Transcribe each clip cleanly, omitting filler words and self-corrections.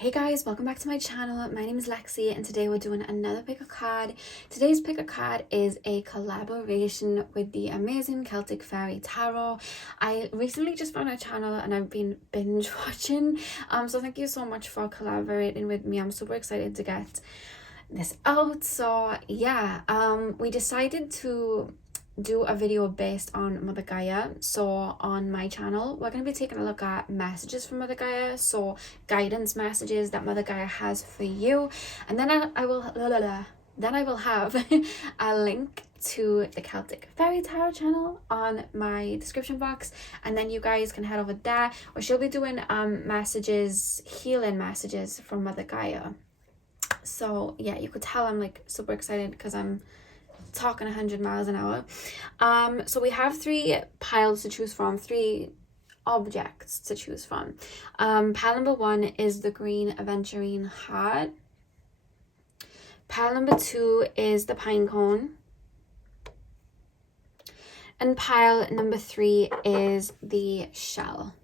Hey guys, welcome back to my channel. My name is Lexi and today we're doing another pick a card. Today's pick a card is a collaboration with the amazing Celtic Fairy Tarot. I recently just found her channel and I've been binge watching. So thank you so much for collaborating with me. I'm super excited to get this out. So yeah, we decided to do a video based on Mother Gaia. So on my channel we're going to be taking a look at messages from Mother Gaia, so guidance messages that Mother Gaia has for you, and then I will have a link to the Celtic Fairy Tarot channel on my description box, and then you guys can head over there where she'll be doing messages, healing messages from Mother Gaia. So yeah, you could tell I'm like super excited because I'm talking 100 miles an hour. So we have three piles to choose from, three objects to choose from. Pile number 1 is the green aventurine heart. Pile number 2 is the pine cone. And pile number 3 is the shell.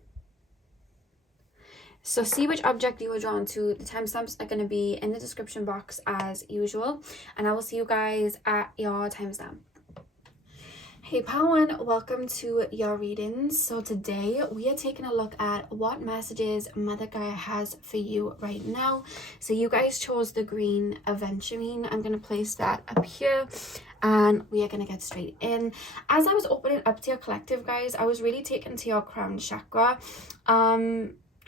So see which object you were drawn to. The timestamps are going to be in the description box as usual. And I will see you guys at your timestamp. Hey pile 1, welcome to your readings. So today we are taking a look at what messages Mother Gaia has for you right now. So you guys chose the green aventurine. I'm going to place that up here. And we are going to get straight in. As I was opening up to your collective, guys, I was really taken to your crown chakra.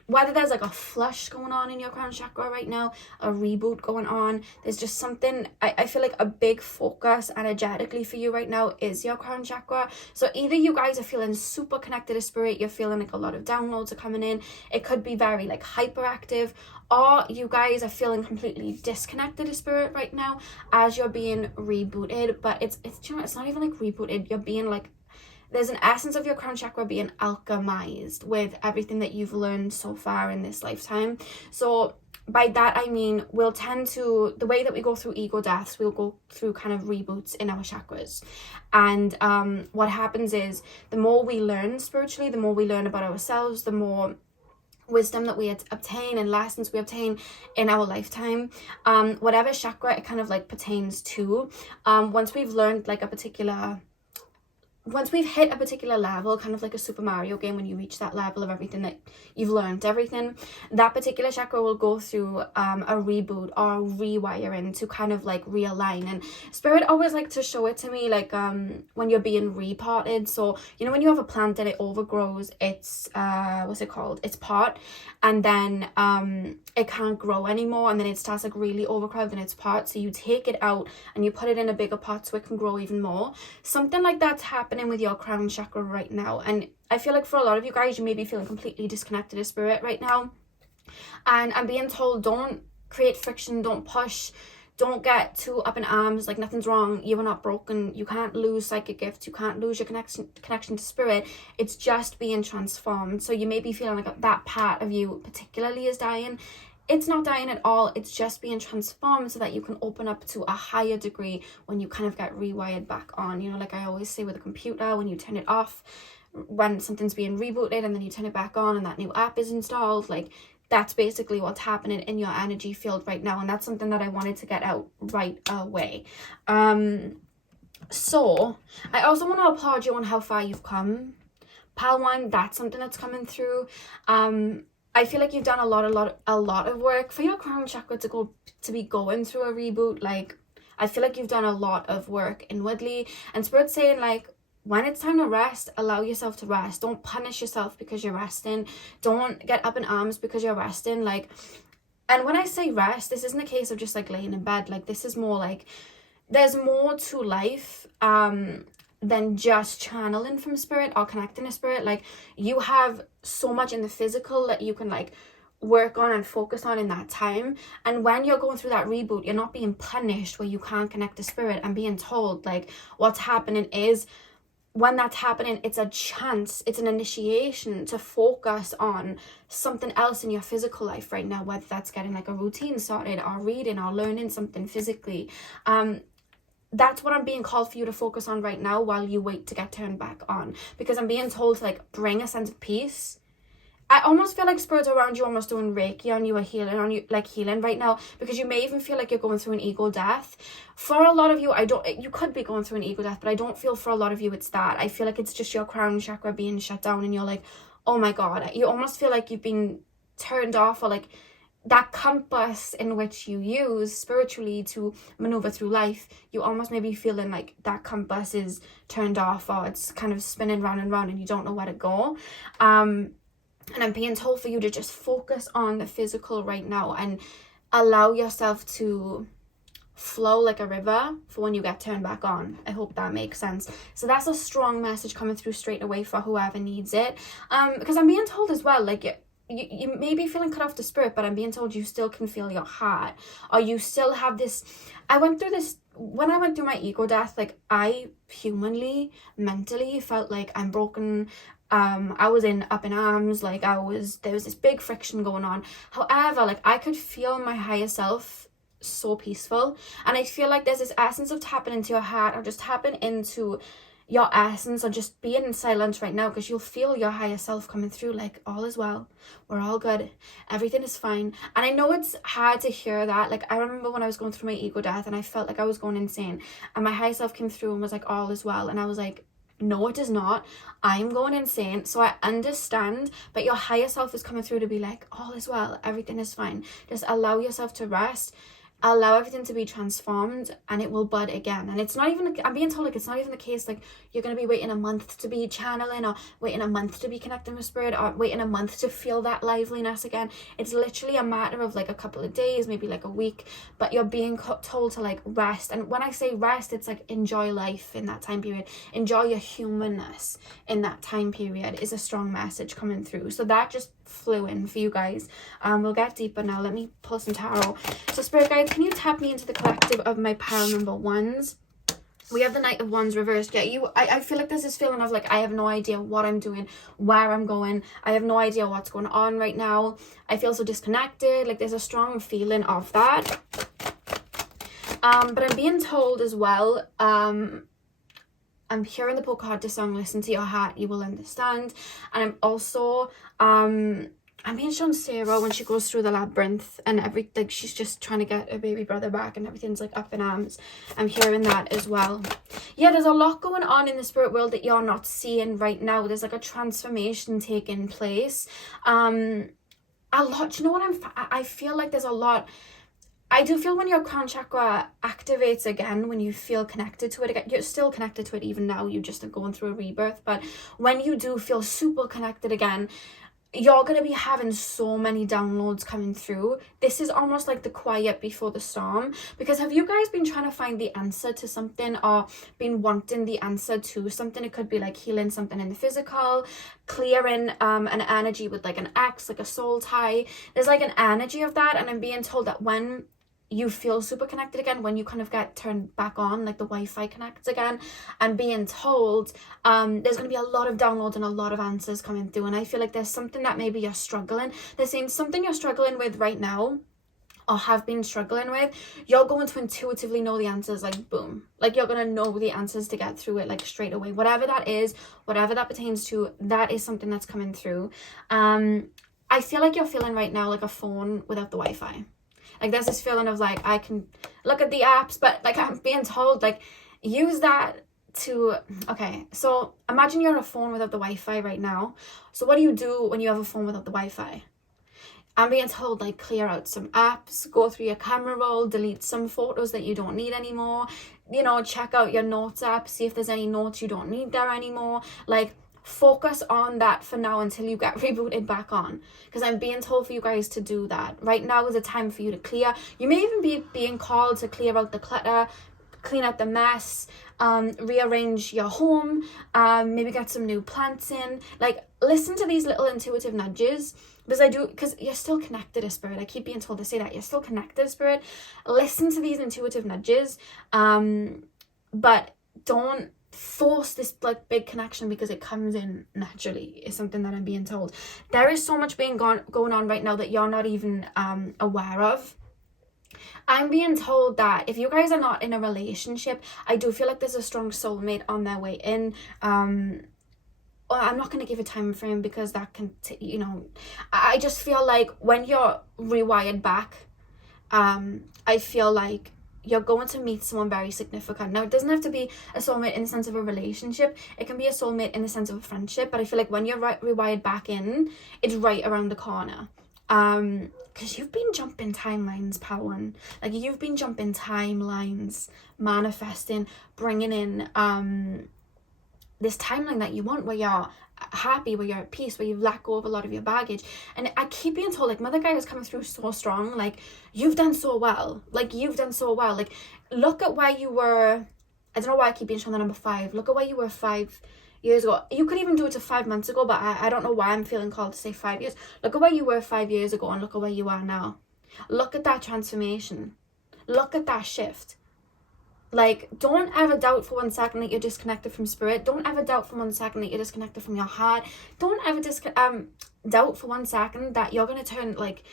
Whether there's like a flush going on in your crown chakra right now, a reboot going on, there's just something, I feel like a big focus energetically for you right now is your crown chakra. So either you guys are feeling super connected to spirit, you're feeling like a lot of downloads are coming in, it could be very like hyperactive, or you guys are feeling completely disconnected to spirit right now as you're being rebooted. But it's you know, it's not even like rebooted, you're being like, there's an essence of your crown chakra being alchemized with everything that you've learned so far in this lifetime. So by that I mean we'll tend to, the way that we go through ego deaths, we'll go through kind of reboots in our chakras. And what happens is the more we learn spiritually, the more we learn about ourselves, the more wisdom that we obtain and lessons we obtain in our lifetime, whatever chakra it kind of like pertains to, once we've learned like once we've hit a particular level, kind of like a Super Mario game, when you reach that level of everything that you've learned, that particular chakra will go through a reboot or rewiring to kind of like realign. And spirit always like to show it to me like when you're being repotted. So you know when you have a plant and it overgrows its its pot, and then it can't grow anymore, and then it starts like really overcrowding its pot, so you take it out and you put it in a bigger pot so it can grow even more. Something like that's happening with your crown chakra right now. And I feel like for a lot of you guys, you may be feeling completely disconnected to spirit right now, and I'm being told don't create friction, don't push, don't get too up in arms, like nothing's wrong, you are not broken, you can't lose psychic gifts, you can't lose your connection to spirit, it's just being transformed. So you may be feeling like that part of you particularly is dying. It's not dying at all, it's just being transformed so that you can open up to a higher degree when you kind of get rewired back on. You know, like I always say with a computer, when you turn it off, when something's being rebooted and then you turn it back on and that new app is installed, like that's basically what's happening in your energy field right now. And that's something that I wanted to get out right away. So I also want to applaud you on how far you've come. Pile 1, that's something that's coming through. I feel like you've done a lot of work for your crown chakra to be going through a reboot. Like I feel like you've done a lot of work inwardly, and spirit's saying like when it's time to rest, allow yourself to rest. Don't punish yourself because you're resting. Don't get up in arms because you're resting. Like, and when I say rest, this isn't a case of just like laying in bed. Like this is more like there's more to life than just channeling from spirit or connecting to spirit. Like you have so much in the physical that you can like work on and focus on in that time. And when you're going through that reboot, you're not being punished where you can't connect to spirit and being told like what's happening is, when that's happening, it's a chance, it's an initiation to focus on something else in your physical life right now, whether that's getting like a routine started or reading or learning something physically. That's what I'm being called for you to focus on right now while you wait to get turned back on, because I'm being told to like bring a sense of peace I almost feel like spirits around you almost doing Reiki on you, or healing on you, like healing right now, because you may even feel like you're going through an ego death. For a lot of you, you could be going through an ego death, but I don't feel for a lot of you it's that. I feel like it's just your crown chakra being shut down, and you're like, oh my God, you almost feel like you've been turned off, or like that compass in which you use spiritually to maneuver through life, you almost maybe feeling like that compass is turned off, or it's kind of spinning round and round and you don't know where to go. And I'm being told for you to just focus on the physical right now and allow yourself to flow like a river for when you get turned back on. I hope that makes sense. So that's a strong message coming through straight away for whoever needs it. Because I'm being told as well, like, you may be feeling cut off the spirit, but I'm being told you still can feel your heart, or you still have this. I went through this when I went through my ego death. Like, I humanly, mentally felt like I'm broken. I was up in arms, like there was this big friction going on. However, like, I could feel my higher self so peaceful, and I feel like there's this essence of tapping into your heart, or just tapping into your essence, or just being in silence right now, because you'll feel your higher self coming through, like, all is well, we're all good, everything is fine. And I know it's hard to hear that. Like, I remember when I was going through my ego death and I felt like I was going insane, and my higher self came through and was like, all is well, and I was like, no, it is not. I'm going insane. So I understand, but your higher self is coming through to be like, all is well, everything is fine. Just allow yourself to rest. Allow everything to be transformed, and it will bud again. And it's not even, I'm being told, like, it's not even the case like you're going to be waiting a month to be channeling, or waiting a month to be connecting with spirit, or waiting a month to feel that liveliness again. It's literally a matter of like a couple of days, maybe like a week, but you're being told to like rest. And when I say rest, it's like enjoy life in that time period, enjoy your humanness in that time period, is a strong message coming through. So that just flew in for you guys. We'll get deeper now. Let me pull some tarot. So spirit guides, can you tap me into the collective of my pile number ones? We have the Knight of Wands reversed. Yeah, I feel like there's this feeling of like, I have no idea what I'm doing, where I'm going. I have no idea what's going on right now. I feel so disconnected. Like, there's a strong feeling of that. But I'm being told as well, I'm hearing the Pocahontas song, listen to your heart, you will understand. And I'm also, I'm being shown Sarah when she goes through the labyrinth, and like, she's just trying to get her baby brother back, and everything's like up in arms. I'm hearing that as well. Yeah, there's a lot going on in the spirit world that you're not seeing right now. There's like a transformation taking place. A lot, you know what I feel like there's a lot. I do feel when your crown chakra activates again, when you feel connected to it again, you're still connected to it even now, you just are going through a rebirth, but when you do feel super connected again, you're going to be having so many downloads coming through. This is almost like the quiet before the storm, because have you guys been trying to find the answer to something, or been wanting the answer to something? It could be like healing something in the physical, clearing an energy with like an ex, like a soul tie. There's like an energy of that, and I'm being told that when you feel super connected again, when you kind of get turned back on, like the Wi-Fi connects again, and being told there's going to be a lot of downloads and a lot of answers coming through. And I feel like there's something that maybe you're struggling, they're saying something you're struggling with right now, or have been struggling with, you're going to intuitively know the answers, like boom, like you're going to know the answers to get through it, like straight away. Whatever that is, whatever that pertains to, that is something that's coming through. I feel like you're feeling right now like a phone without the Wi-Fi. Like, there's this feeling of like, I can look at the apps, but like, I'm being told like, use that to, okay, so imagine you're on a phone without the Wi-Fi right now. So what do you do when you have a phone without the Wi-Fi? I'm being told like, clear out some apps, go through your camera roll, delete some photos that you don't need anymore, you know, check out your notes app, see if there's any notes you don't need there anymore. Like, focus on that for now until you get rebooted back on, because I'm being told for you guys to do that. Right now is a time for you to clear. You may even be being called to clear out the clutter, clean out the mess, rearrange your home, maybe get some new plants in. Like, listen to these little intuitive nudges, because you're still connected to spirit. I keep being told to say that you're still connected to spirit. Listen to these intuitive nudges, but don't force this like big connection, because it comes in naturally, is something that I'm being told. There is so much going on right now that you're not even aware of. I'm being told that if you guys are not in a relationship, I do feel like there's a strong soulmate on their way in. I'm not going to give a time frame because that can, you know, I just feel like when you're rewired back, I feel like you're going to meet someone very significant. Now, it doesn't have to be a soulmate in the sense of a relationship. It can be a soulmate in the sense of a friendship. But I feel like when you're rewired back in, it's right around the corner. Because you've been jumping timelines, Pawan. Like, you've been jumping timelines, manifesting, bringing in this timeline that you want, where you're happy, where you're at peace, where you've let go of a lot of your baggage. And I keep being told, like, Mother Gaia is coming through so strong. Like, you've done so well. Like, you've done so well. Like, look at where you were. I don't know why I keep being shown the number 5. Look at where you were 5 years ago. You could even do it to 5 months ago, but I don't know why I'm feeling called to say 5 years. Look at where you were 5 years ago and look at where you are now. Look at that transformation. Look at that shift. Like, don't ever doubt for 1 second that you're disconnected from spirit. Don't ever doubt for 1 second that you're disconnected from your heart. Don't ever doubt for 1 second that you're going to turn, like,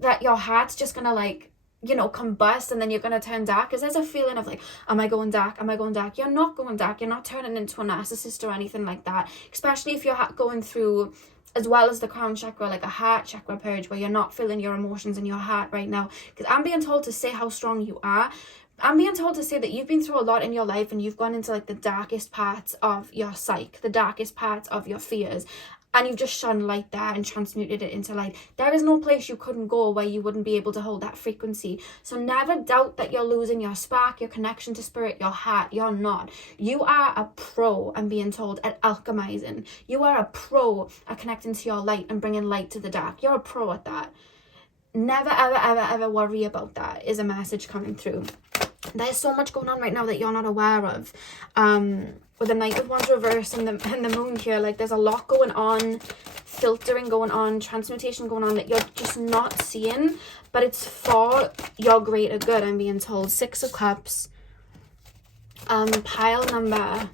that your heart's just going to, like, you know, combust and then you're going to turn dark. Because there's a feeling of, like, am I going dark? Am I going dark? You're not going dark. You're not turning into a narcissist or anything like that. Especially if you're going through, as well as the crown chakra, like a heart chakra purge, where you're not feeling your emotions in your heart right now. Because I'm being told to say how strong you are. I'm being told to say that you've been through a lot in your life and you've gone into, like, the darkest parts of your psyche, the darkest parts of your fears, and you've just shone light there and transmuted it into light. There is no place you couldn't go where you wouldn't be able to hold that frequency. So never doubt that you're losing your spark, your connection to spirit, your heart. You're not. You are a pro, I'm being told, at alchemizing. You are a pro at connecting to your light and bringing light to the dark. You're a pro at that. Never, ever, ever, ever worry about that, is a message coming through. There's so much going on right now that you're not aware of. With the Knight of Wands reverse and the moon here, like, there's a lot going on, filtering going on, transmutation going on that you're just not seeing, but it's for your greater good, I'm being told. 6 of Cups. Pile number.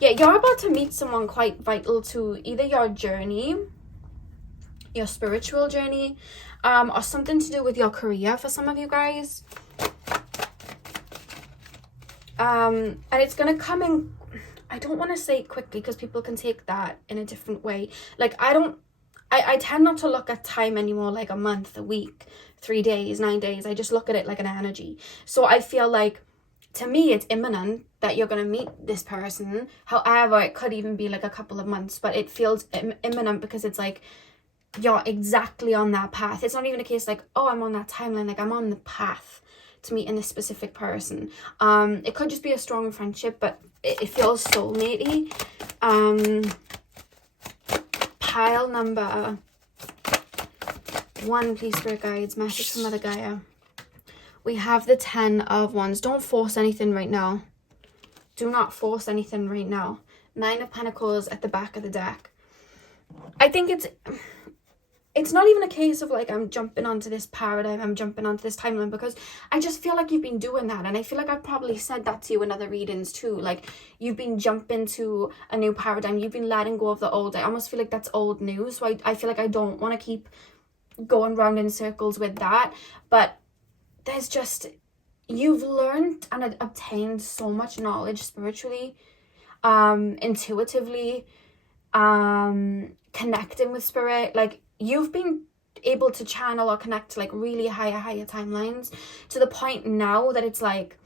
Yeah, you're about to meet someone quite vital to either your journey, your spiritual journey, or something to do with your career for some of you guys. And it's going to come in, I don't want to say quickly because people can take that in a different way. Like, I tend not to look at time anymore like a month, a week, 3 days, 9 days. I just look at it like an energy. So I feel like, to me, it's imminent that you're going to meet this person. However, it could even be like a couple of months, but it feels imminent because it's like, you're exactly on that path. It's not even a case like, oh, I'm on that timeline. Like, I'm on the path to meeting this specific person. It could just be a strong friendship, but it feels soulmate-y. Pile number 1, please, spirit guides, message from Mother Gaia. We have the 10 of Wands. Don't force anything right now. Do not force anything right now. 9 of Pentacles at the back of the deck. I think it's not even a case of, like, I'm jumping onto this paradigm, I'm jumping onto this timeline, because I just feel like you've been doing that. And I feel like I've probably said that to you in other readings too. Like, you've been jumping to a new paradigm. You've been letting go of the old. I almost feel like that's old news. So I feel like I don't want to keep going round in circles with that. But there's just, you've learned and obtained so much knowledge spiritually, intuitively, connecting with spirit. Like, you've been able to channel or connect to, like, really higher timelines, to the point now that it's like,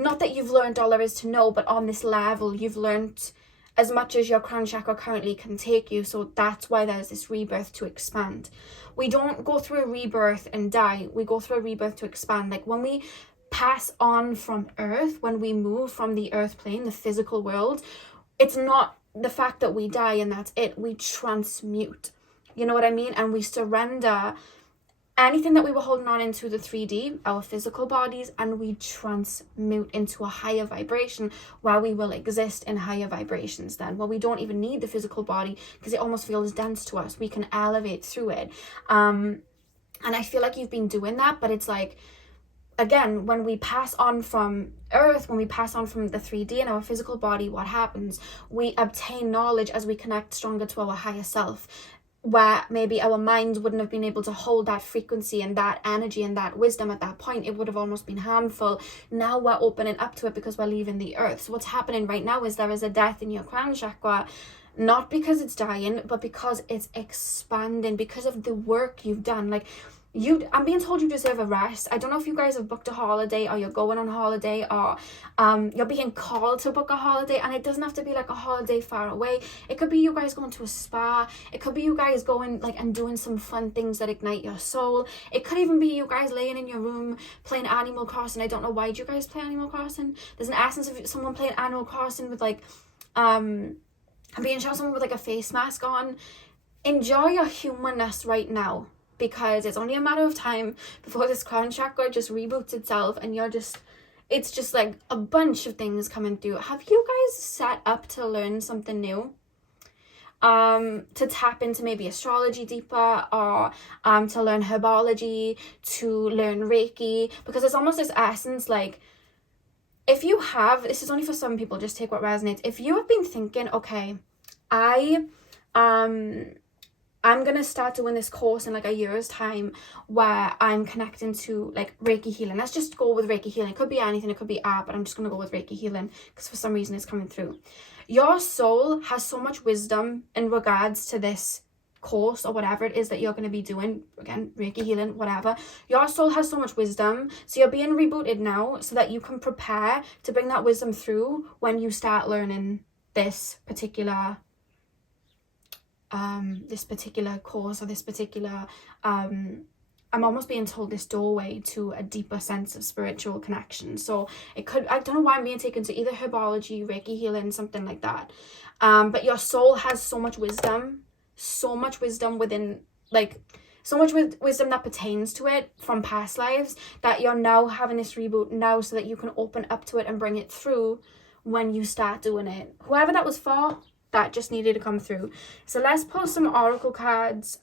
not that you've learned all there is to know, but on this level you've learned as much as your crown chakra currently can take you. So that's why there's this rebirth to expand. We don't go through a rebirth and die. We go through a rebirth to expand. Like, when we pass on from earth, when we move from the earth plane, the physical world, it's not the fact that we die and that's it. We transmute. You know what I mean? And we surrender anything that we were holding on into the 3D, our physical bodies, and we transmute into a higher vibration where we will exist in higher vibrations then, where we don't even need the physical body because it almost feels dense to us. We can elevate through it. And I feel like you've been doing that, but it's like, again, when we pass on from earth, when we pass on from the 3D and our physical body, what happens? We obtain knowledge as we connect stronger to our higher self. where maybe our minds wouldn't have been able to hold that frequency and that energy and that wisdom at that point. It would have almost been harmful. Now we're opening up to it because we're leaving the earth. So what's happening right now is there is a death in your crown chakra, not because it's dying, but because it's expanding, because of the work you've done. Like, I'm being told you deserve a rest. I don't know if you guys have booked a holiday, or you're going on holiday, or you're being called to book a holiday, and it doesn't have to be like a holiday far away. It could be you guys going to a spa. It could be you guys going like and doing some fun things that ignite your soul. It could even be you guys laying in your room playing Animal Crossing. I don't know why do you guys play Animal Crossing. There's an essence of someone playing Animal Crossing with like I'm being shown someone with like a face mask on. Enjoy your humanness right now, because it's only a matter of time before this crown chakra just reboots itself, and it's just like a bunch of things coming through. Have you guys set up to learn something new? To tap into maybe astrology deeper, or to learn herbology, to learn Reiki, because it's almost this essence, like, if you have, this is only for some people, just take what resonates. If you have been thinking, okay, I'm going to start doing this course in like a year's time where I'm connecting to like Reiki healing. Let's just go with Reiki healing. It could be anything. It could be art, but I'm just going to go with Reiki healing because for some reason it's coming through. Your soul has so much wisdom in regards to this course or whatever it is that you're going to be doing. Again, Reiki healing, whatever. Your soul has so much wisdom. So you're being rebooted now so that you can prepare to bring that wisdom through when you start learning this particular course, or this particular I'm almost being told this doorway to a deeper sense of spiritual connection. So it could, I don't know why I'm being taken to either herbology, Reiki healing, something like that. But your soul has so much wisdom within, like, so much wisdom that pertains to it from past lives, that you're now having this reboot now so that you can open up to it and bring it through when you start doing it. Whoever that was for, that just needed to come through. So let's pull some oracle cards.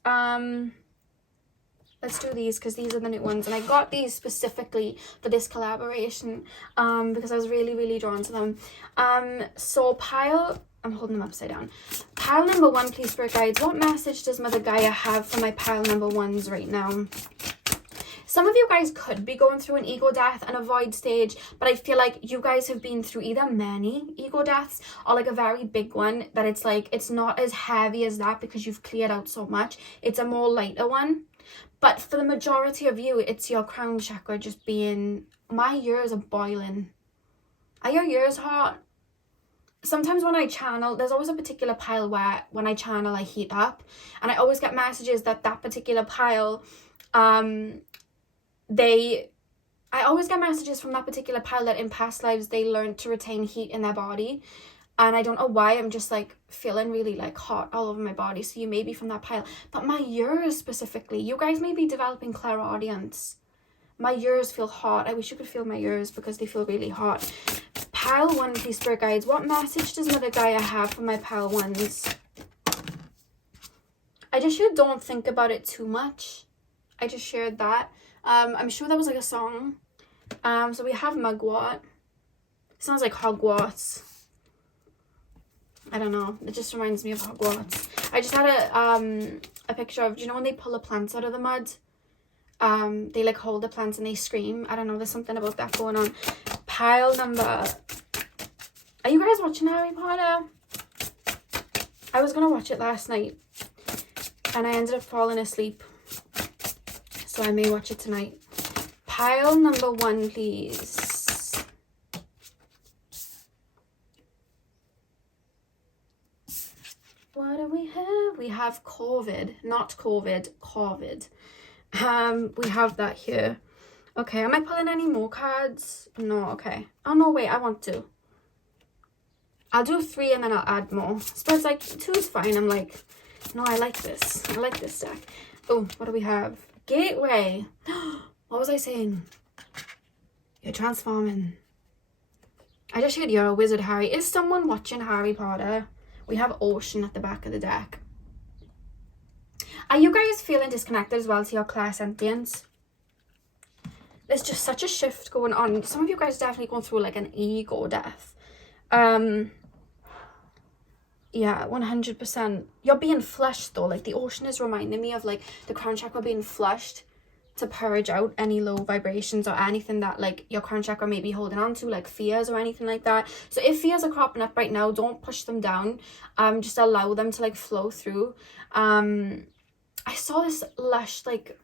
Let's do these because these are the new ones, and I got these specifically for this collaboration because I was really, really drawn to them. So pile, I'm holding them upside down. Pile number 1, please, Spirit Guides. What message does Mother Gaia have for my pile number 1s right now? Some of you guys could be going through an ego death and a void stage, but I feel like you guys have been through either many ego deaths or like a very big one that it's like, it's not as heavy as that because you've cleared out so much. It's a more lighter one. But for the majority of you, it's your crown chakra just being, my ears are boiling. Are your ears hot? Sometimes when I channel, there's always a particular pile where when I channel, I heat up. And I always get messages that particular pile, I always get messages from that particular pile that in past lives they learned to retain heat in their body, and I don't know why, I'm just like feeling really like hot all over my body. So you may be from that pile, but my ears specifically, you guys may be developing clairaudience. My ears feel hot. I wish you could feel my ears because they feel really hot. Pile 1, please, Spirit Guides. What message does Mother Gaia have for my pile 1s? I just shared don't think about it too much. I just shared that. I'm sure that was like a song. So we have Mugwort. Sounds like Hogwarts. I don't know. It just reminds me of Hogwarts. I just had a picture of, do you know when they pull the plants out of the mud? They like hold the plants and they scream. I don't know. There's something about that going on. Pile number. Are you guys watching Harry Potter? I was gonna watch it last night, and I ended up falling asleep. So I may watch it tonight. Pile number 1, please. What do we have? We have COVID, not COVID, COVID. We have that here. Okay, am I pulling any more cards? No, okay. Oh no, wait, I want to. I'll do 3 and then I'll add more. Spirit's like, 2 is fine. I'm like, no, I like this. I like this deck. Oh, what do we have? Gateway. What was I saying? You're transforming. I just heard you're a wizard, Harry. Is someone watching Harry Potter? We have Ocean at the back of the deck. Are you guys feeling disconnected as well to your clairsentience? There's just such a shift going on. Some of you guys definitely going through like an ego death. Yeah, 100%. You're being flushed though. Like the ocean is reminding me of like the crown chakra being flushed to purge out any low vibrations or anything that like your crown chakra may be holding on to, like fears or anything like that. So if fears are cropping up right now, don't push them down. Just allow them to like flow through. I saw this lush like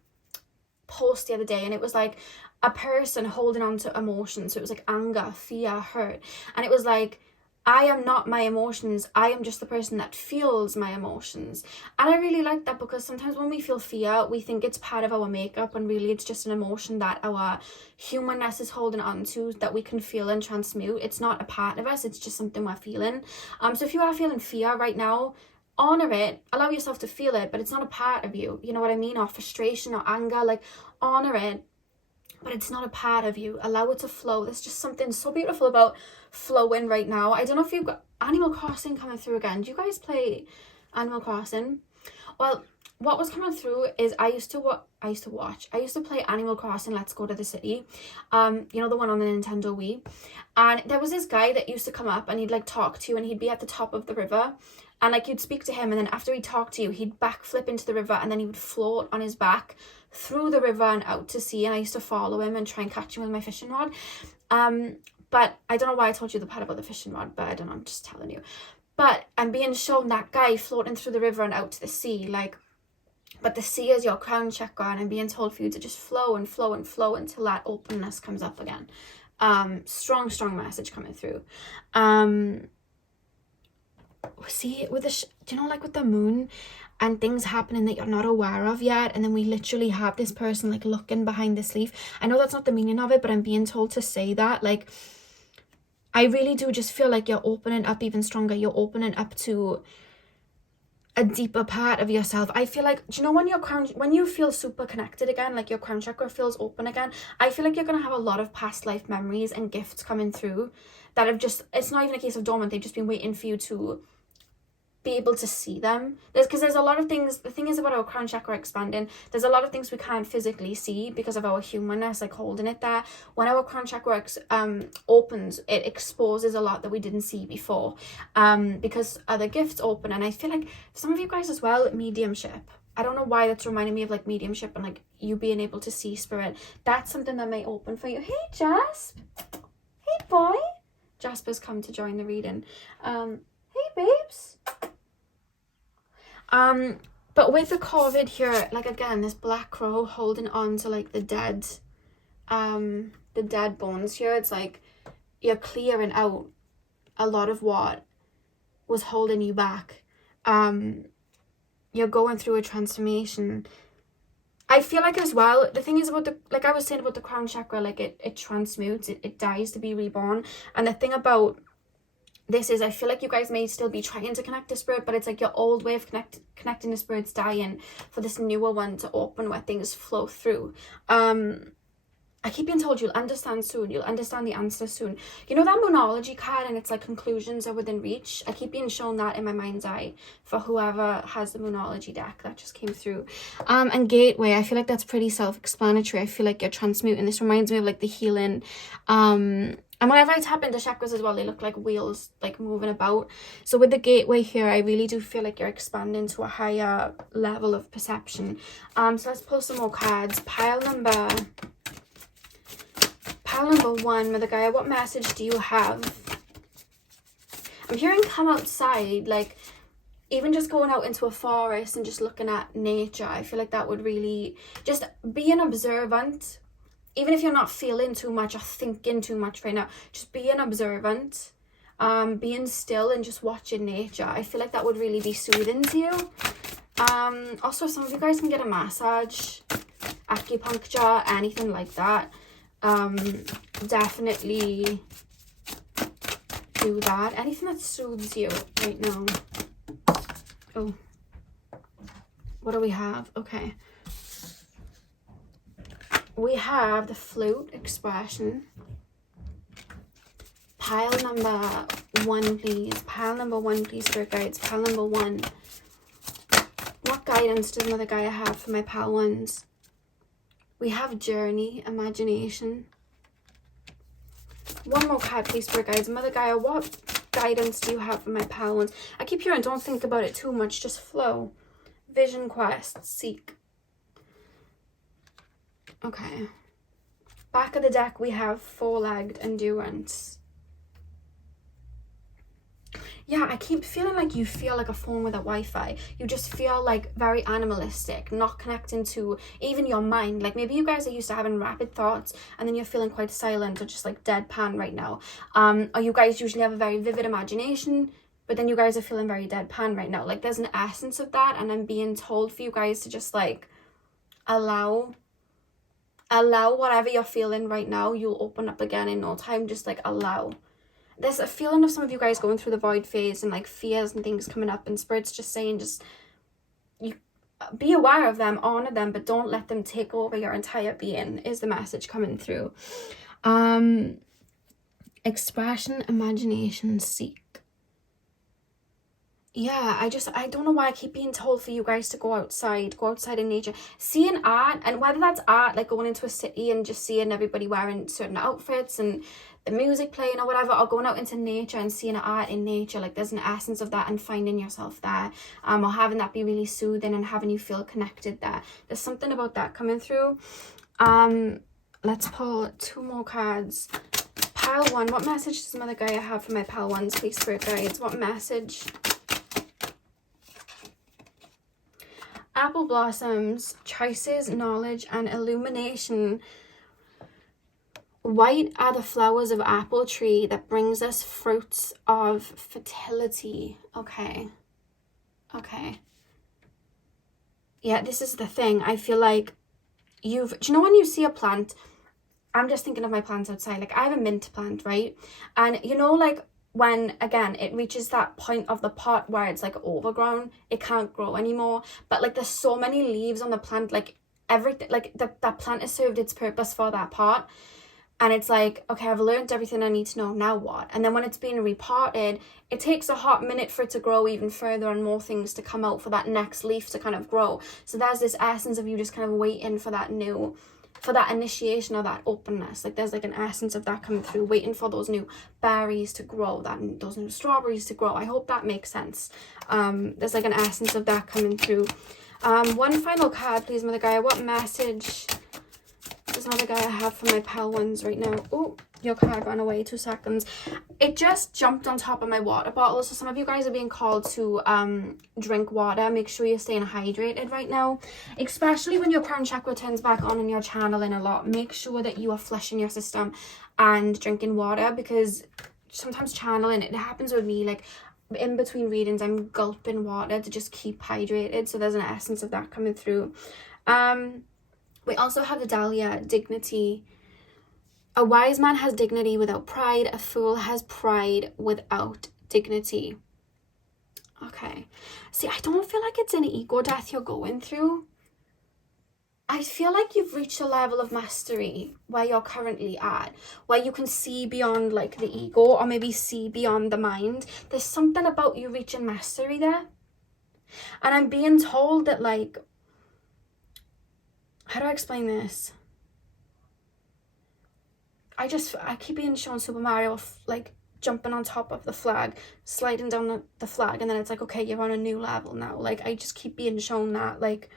post the other day, and it was like a person holding on to emotions. So it was like anger, fear, hurt, and it was like, I am not my emotions, I am just the person that feels my emotions. And I really like that, because sometimes when we feel fear, we think it's part of our makeup, and really it's just an emotion that our humanness is holding on to, that we can feel and transmute. It's not a part of us, it's just something we're feeling. So if you are feeling fear right now, honor it, allow yourself to feel it, but it's not a part of you, you know what I mean? Or frustration or anger, like honor it, but it's not a part of you. Allow it to flow. There's just something so beautiful about flowing right now. I don't know if you've got Animal Crossing coming through again. Do you guys play Animal Crossing? Well, what was coming through is I used to play Animal Crossing Let's Go to the City, you know, the one on the Nintendo Wii. And there was this guy that used to come up, and he'd like talk to you, and he'd be at the top of the river, and like you'd speak to him, and then after he talked to you, he'd backflip into the river, and then he would float on his back through the river and out to sea. And I used to follow him and try and catch him with my fishing rod. But I don't know why I told you the part about the fishing rod, but I don't know, I'm just telling you. But I'm being shown that guy floating through the river and out to the sea, like, but the sea is your crown chakra, and I'm being told for you to just flow and flow and flow until that openness comes up again. Strong message coming through. See, with the do you know, like with the moon and things happening that you're not aware of yet, and then we literally have this person like looking behind this leaf. I know that's not the meaning of it, but I'm being told to say that. Like, I really do just feel like you're opening up even stronger. You're opening up to a deeper part of yourself. I feel like, do you know, when you feel super connected again, like your crown chakra feels open again, I feel like you're going to have a lot of past life memories and gifts coming through that have just, it's not even a case of dormant, they've just been waiting for you to be able to see them. Because there's a lot of things, the thing is about our crown chakra expanding, there's a lot of things we can't physically see because of our humanness, like holding it there. When our crown chakra opens, it exposes a lot that we didn't see before, because other gifts open. And I feel like some of you guys as well, mediumship, I don't know why that's reminding me of like mediumship and like you being able to see spirit. That's something that may open for you. Hey Jasp, hey boy. Jasper's come to join the reading. Hey babes. But with the COVID here, like again, this black crow holding on to like the dead bones here. It's like you're clearing out a lot of what was holding you back. You're going through a transformation. I feel like as well, the thing is about the, like I was saying about the crown chakra, like it transmutes, it dies to be reborn. And the thing about this is, I feel like you guys may still be trying to connect to spirit, but it's like your old way of connecting to spirit's dying for this newer one to open where things flow through. I keep being told you'll understand soon, you'll understand the answer soon. You know that Moonology card, and it's like conclusions are within reach? I keep being shown that in my mind's eye for whoever has the Moonology deck that just came through. And Gateway, I feel like that's pretty self-explanatory. I feel like you're transmuting. This reminds me of like the healing. And whenever I tap into chakras as well, they look like wheels, like moving about. So with the Gateway here, I really do feel like you're expanding to a higher level of perception. So let's pull some more cards. Pile number 1, Mother Gaia, what message do you have? I'm hearing come outside, like even just going out into a forest and just looking at nature. I feel like that would really just be an observant. Even if you're not feeling too much or thinking too much right now, just being observant, being still and just watching nature. I feel like that would really be soothing to you. Also, some of you guys can get a massage, acupuncture, anything like that. Definitely do that. Anything that soothes you right now. Oh, what do we have? Okay. We have the flute expression. Pile number 1, please. Pile number 1, please, spirit guides. Pile number 1. What guidance does Mother Gaia have for my pile 1s? We have journey, imagination. One more card, please, spirit guides. Mother Gaia, what guidance do you have for my pal ones? I keep hearing, don't think about it too much, just flow. Vision quest, seek. Okay. Back of the deck, we have four-legged endurance. Yeah, I keep feeling like you feel like a phone without Wi-Fi. You just feel like very animalistic, not connecting to even your mind. Like maybe you guys are used to having rapid thoughts and then you're feeling quite silent or just like deadpan right now. Or you guys usually have a very vivid imagination, but then you guys are feeling very deadpan right now. Like there's an essence of that, and I'm being told for you guys to just like allow whatever you're feeling right now. You'll open up again in no time. Just like allow. There's a feeling of some of you guys going through the void phase and like fears and things coming up, and Spirit's just saying, just you be aware of them, honor them, but don't let them take over your entire being, is the message coming through. Expression, imagination, seek. Yeah, I don't know why I keep being told for you guys to go outside in nature, seeing art, and whether that's art, like going into a city and just seeing everybody wearing certain outfits and the music playing or whatever, or going out into nature and seeing art in nature, like there's an essence of that and finding yourself there, or having that be really soothing and having you feel connected there. There's something about that coming through. Let's pull two more cards. Pile one, what message does Mother Gaia have for my pile ones, please, Spirit Guides? What message? Apple blossoms, choices, knowledge, and illumination. White are the flowers of apple tree that brings us fruits of fertility. Okay. Yeah, this is the thing. I feel like do you know when you see a plant, I'm just thinking of my plants outside. Like I have a mint plant, right? And you know, like when again it reaches that point of the pot where it's like overgrown, it can't grow anymore, but like there's so many leaves on the plant, like everything, like that plant has served its purpose for that pot, and it's like, okay, I've learned everything I need to know, now what? And then when it's being repotted, it takes a hot minute for it to grow even further and more things to come out for that next leaf to kind of grow. So there's this essence of you just kind of waiting for that initiation or that openness. Like there's like an essence of that coming through, waiting for those new berries to grow, those new strawberries to grow. I hope that makes sense. There's like an essence of that coming through. One final card, please, Mother Gaia. What message does Mother Gaia have for my pal ones right now? Oh, your card ran away, 2 seconds. It just jumped on top of my water bottle. So some of you guys are being called to drink water. Make sure you're staying hydrated right now, especially when your crown chakra turns back on and you're channeling a lot. Make sure that you are flushing your system and drinking water, because sometimes channeling, it happens with me, like in between readings I'm gulping water to just keep hydrated. So there's an essence of that coming through. We also have the Dahlia, dignity. A wise man has dignity without pride. A fool has pride without dignity. Okay. See, I don't feel like it's an ego death you're going through. I feel like you've reached a level of mastery where you're currently at, where you can see beyond like the ego, or maybe see beyond the mind. There's something about you reaching mastery there. And I'm being told that, like, how do I explain this? I keep being shown Super Mario like jumping on top of the flag, sliding down the flag, and then it's like, okay, you're on a new level now. Like I just keep being shown that, like,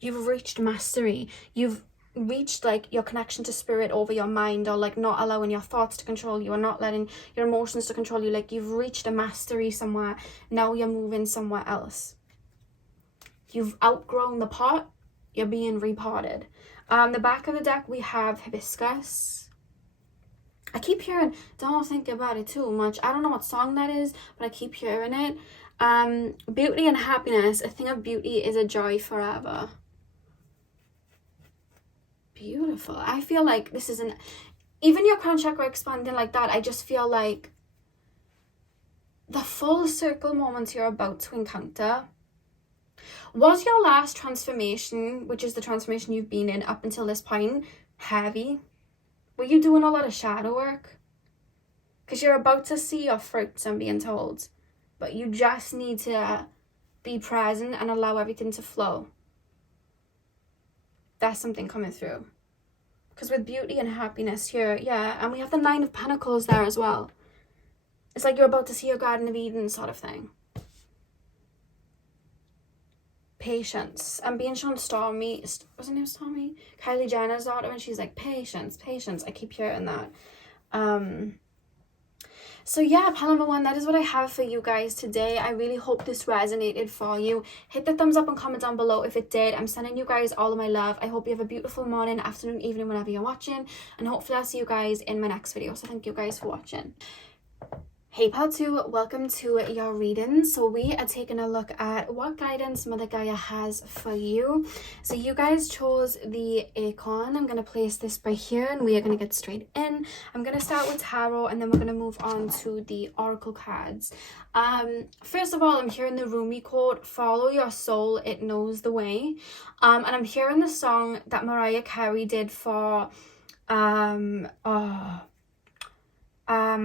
you've reached mastery. You've reached like your connection to spirit over your mind, or like not allowing your thoughts to control you, or not letting your emotions to control you. Like you've reached a mastery somewhere. Now you're moving somewhere else. You've outgrown the pot. You're being repotted. The back of the deck, we have hibiscus. I keep hearing, don't think about it too much. I don't know what song that is, but I keep hearing it. Beauty and happiness. A thing of beauty is a joy forever. Beautiful. I feel like this is even your crown chakra expanding like that, I just feel like the full circle moments you're about to encounter. Was your last transformation, which is the transformation you've been in up until this point, heavy? Were you doing a lot of shadow work? Because you're about to see your fruits, I'm being told. But you just need to be present and allow everything to flow. That's something coming through. Because with beauty and happiness here, yeah, and we have the 9 of Pentacles there as well. It's like you're about to see your Garden of Eden sort of thing. Patience. I'm being shown Stormy. What's her name? Stormy? Kylie Jenner's daughter, and she's like, patience, patience. I keep hearing that. So yeah, pile number one, that is what I have for you guys today. I really hope this resonated for you. Hit the thumbs up and comment down below if it did. I'm sending you guys all of my love. I hope you have a beautiful morning, afternoon, evening, whenever you're watching. And hopefully I'll see you guys in my next video. So thank you guys for watching. Hey pal 2, welcome to your reading. So we are taking a look at what guidance Mother Gaia has for you. So you guys chose the Acorn. I'm going to place this right here and we are going to get straight in. I'm going to start with Tarot and then we're going to move on to the Oracle cards. First of all, I'm hearing the Rumi quote, follow your soul, it knows the way. And I'm hearing the song that Mariah Carey did for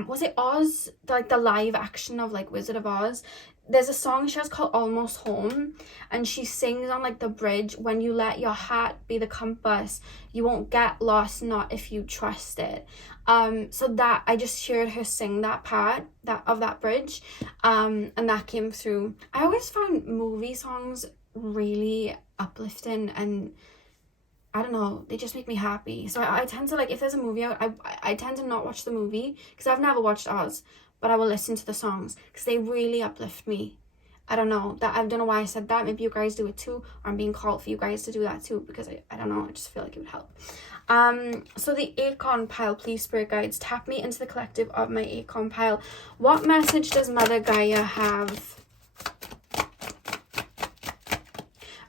was it Oz, like the live action of like Wizard of Oz? There's a song she has called Almost Home, and she sings on like the bridge, when you let your heart be the compass, you won't get lost, not if you trust it. So that I just heard her sing that part of that bridge, and that came through. I always found movie songs really uplifting, and I don't know, they just make me happy. So I tend to, like, if there's a movie out, I tend to not watch the movie, because I've never watched Oz, but I will listen to the songs, because they really uplift me. I don't know, I don't know why I said that. Maybe you guys do it too, or I'm being called for you guys to do that too, because I don't know, I just feel like it would help. So the Acorn pile, please, Spirit Guides, tap me into the collective of my Acorn pile. What message does Mother Gaia have?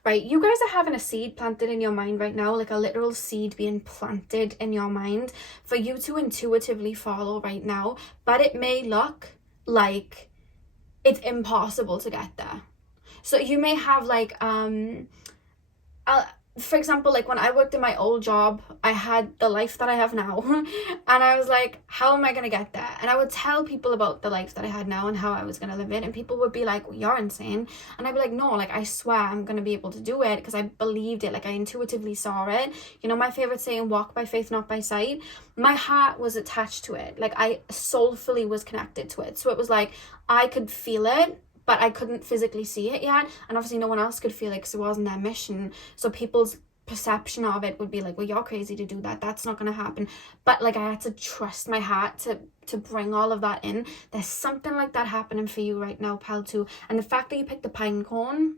Right, you guys are having a seed planted in your mind right now, like a literal seed being planted in your mind for you to intuitively follow right now, but it may look like it's impossible to get there. So you may have like, for example, like when I worked in my old job, I had the life that I have now, and I was like, how am I going to get there? And I would tell people about the life that I had now and how I was going to live it, and people would be like, well, you're insane. And I'd be like, no, like, I swear I'm going to be able to do it, because I believed it, like I intuitively saw it. You know, my favorite saying, walk by faith, not by sight. My heart was attached to it, like I soulfully was connected to it. So it was like, I could feel it, but I couldn't physically see it yet, and obviously no one else could feel it because it wasn't their mission. So people's perception of it would be like, well, you're crazy to do that, that's not going to happen. But like, I had to trust my heart to bring all of that in. There's something like that happening for you right now, pal 2. And the fact that you picked the pine cone,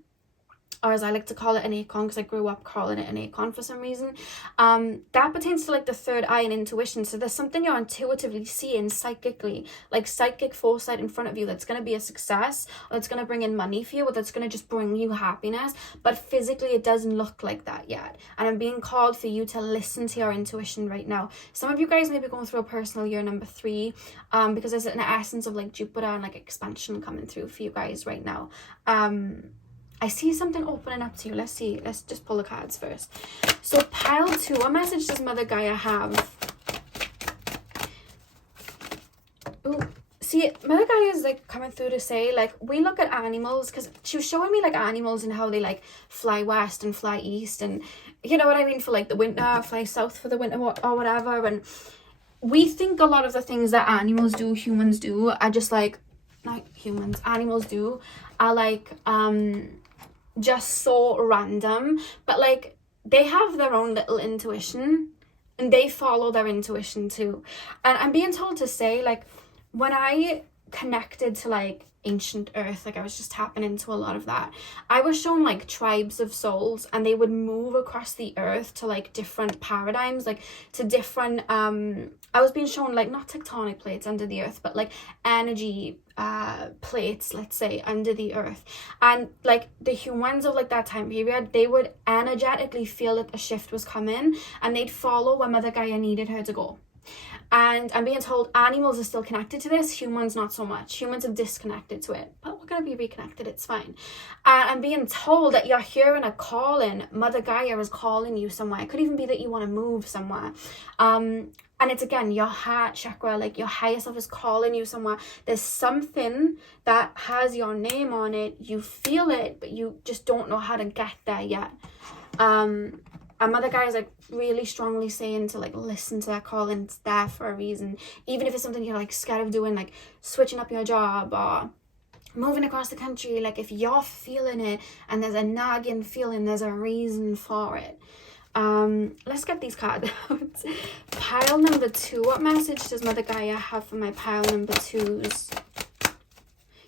or as I like to call it, an acorn, because I grew up calling it an acorn for some reason, that pertains to like the third eye and intuition. So there's something you're intuitively seeing psychically, like psychic foresight in front of you, that's going to be a success, or that's going to bring in money for you, or that's going to just bring you happiness, but physically it doesn't look like that yet. And I'm being called for you to listen to your intuition right now. Some of you guys may be going through a personal year number 3, because there's an essence of like Jupiter and like expansion coming through for you guys right now. I see something opening up to you. Let's see. Let's just pull the cards first. So pile 2, what message does Mother Gaia have? Ooh, see, Mother Gaia is like coming through to say, like, we look at animals, because she was showing me like animals and how they like fly west and fly east, and you know what I mean, for like the winter, fly south for the winter or whatever. And we think a lot of the things that animals do, humans do, are just like, not humans, animals do, are like just so random, but like they have their own little intuition and they follow their intuition too. And I'm being told to say, like, when I connected to like ancient earth, like I was just tapping into a lot of that, I was shown like tribes of souls, and they would move across the earth to like different paradigms, like to different I was being shown like not tectonic plates under the earth, but like energy plates, let's say, under the earth. And like the humans of like that time period, they would energetically feel that a shift was coming, and they'd follow where Mother Gaia needed her to go. And I'm being told animals are still connected to this, humans not so much. Humans have disconnected to it, but we're going to be reconnected, it's fine. And I'm being told that you're hearing a calling. Mother Gaia is calling you somewhere. It could even be that you want to move somewhere. And it's, again, your heart chakra, like your higher self is calling you somewhere. There's something that has your name on it. You feel it, but you just don't know how to get there yet. Mother Gaia is like really strongly saying to like listen to that call, and it's there for a reason. Even if it's something you're like scared of doing, like switching up your job or moving across the country, like if you're feeling it and there's a nagging feeling, there's a reason for it. Let's get these cards out. Pile number 2. What message does Mother Gaia have for my pile number 2s?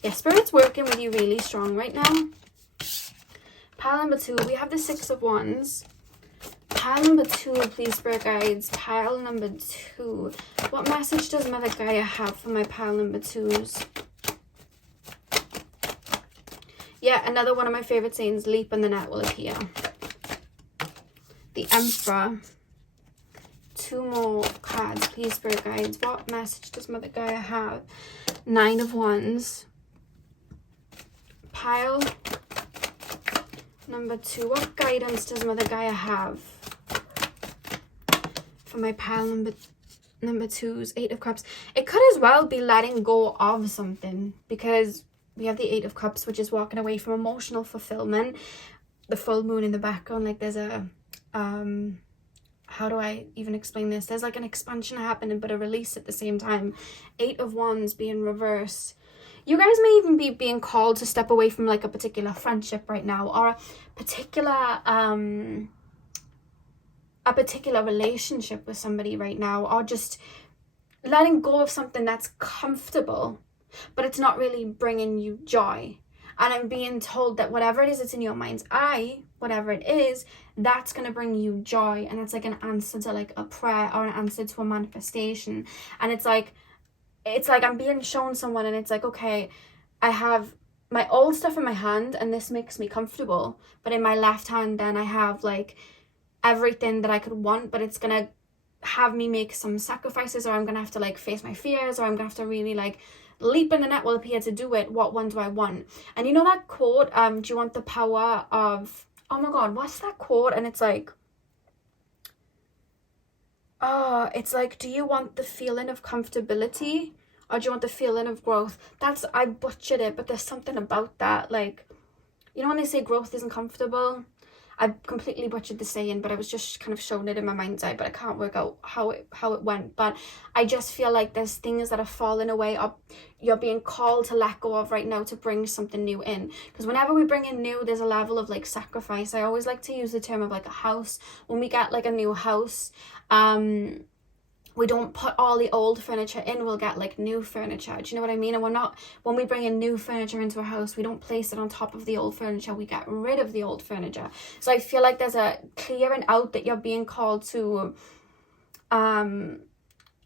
Yeah, Spirit's working with you really strong right now. Pile number 2, we have the 6 of Wands. Pile number 2, please, Spirit Guides. Pile number 2. What message does Mother Gaia have for my pile number 2s? Yeah, another one of my favorite sayings, leap and the net will appear. The Emperor. 2 more cards, please, Spirit Guides. What message does Mother Gaia have? 9 of Wands. Pile number 2. What guidance does Mother Gaia have for my pile number 2s? 8 of Cups. It could as well be letting go of something, because we have the 8 of Cups, which is walking away from emotional fulfillment. The full moon in the background, like there's a how do I even explain this? There's like an expansion happening but a release at the same time. 8 of Wands being reversed. You guys may even be being called to step away from like a particular friendship right now, or a particular relationship with somebody right now, or just letting go of something that's comfortable but it's not really bringing you joy. And I'm being told that whatever it is that's in your mind's eye, whatever it is, that's going to bring you joy. And it's like an answer to like a prayer or an answer to a manifestation. And it's like I'm being shown someone, and it's like, okay, I have my old stuff in my hand and this makes me comfortable. But in my left hand, then I have like everything that I could want, but it's going to have me make some sacrifices, or I'm going to have to like face my fears, or I'm going to have to really like leap in the net will appear to do it. What one do I want? And you know that quote, do you want the power of, oh my god, what's that quote? And it's like, do you want the feeling of comfortability, or do you want the feeling of growth? I butchered it, but there's something about that, like, you know when they say growth isn't comfortable? I completely butchered the saying, but I was just kind of showing it in my mind's eye, but I can't work out how it went. But I just feel like there's things that are falling away, or you're being called to let go of right now to bring something new in. Because whenever we bring in new, there's a level of like sacrifice. I always like to use the term of like a house. When we get like a new house, we don't put all the old furniture in, we'll get like new furniture. Do you know what I mean? And when we bring in new furniture into a house, we don't place it on top of the old furniture, we get rid of the old furniture. So I feel like there's a clearing out that you're being called to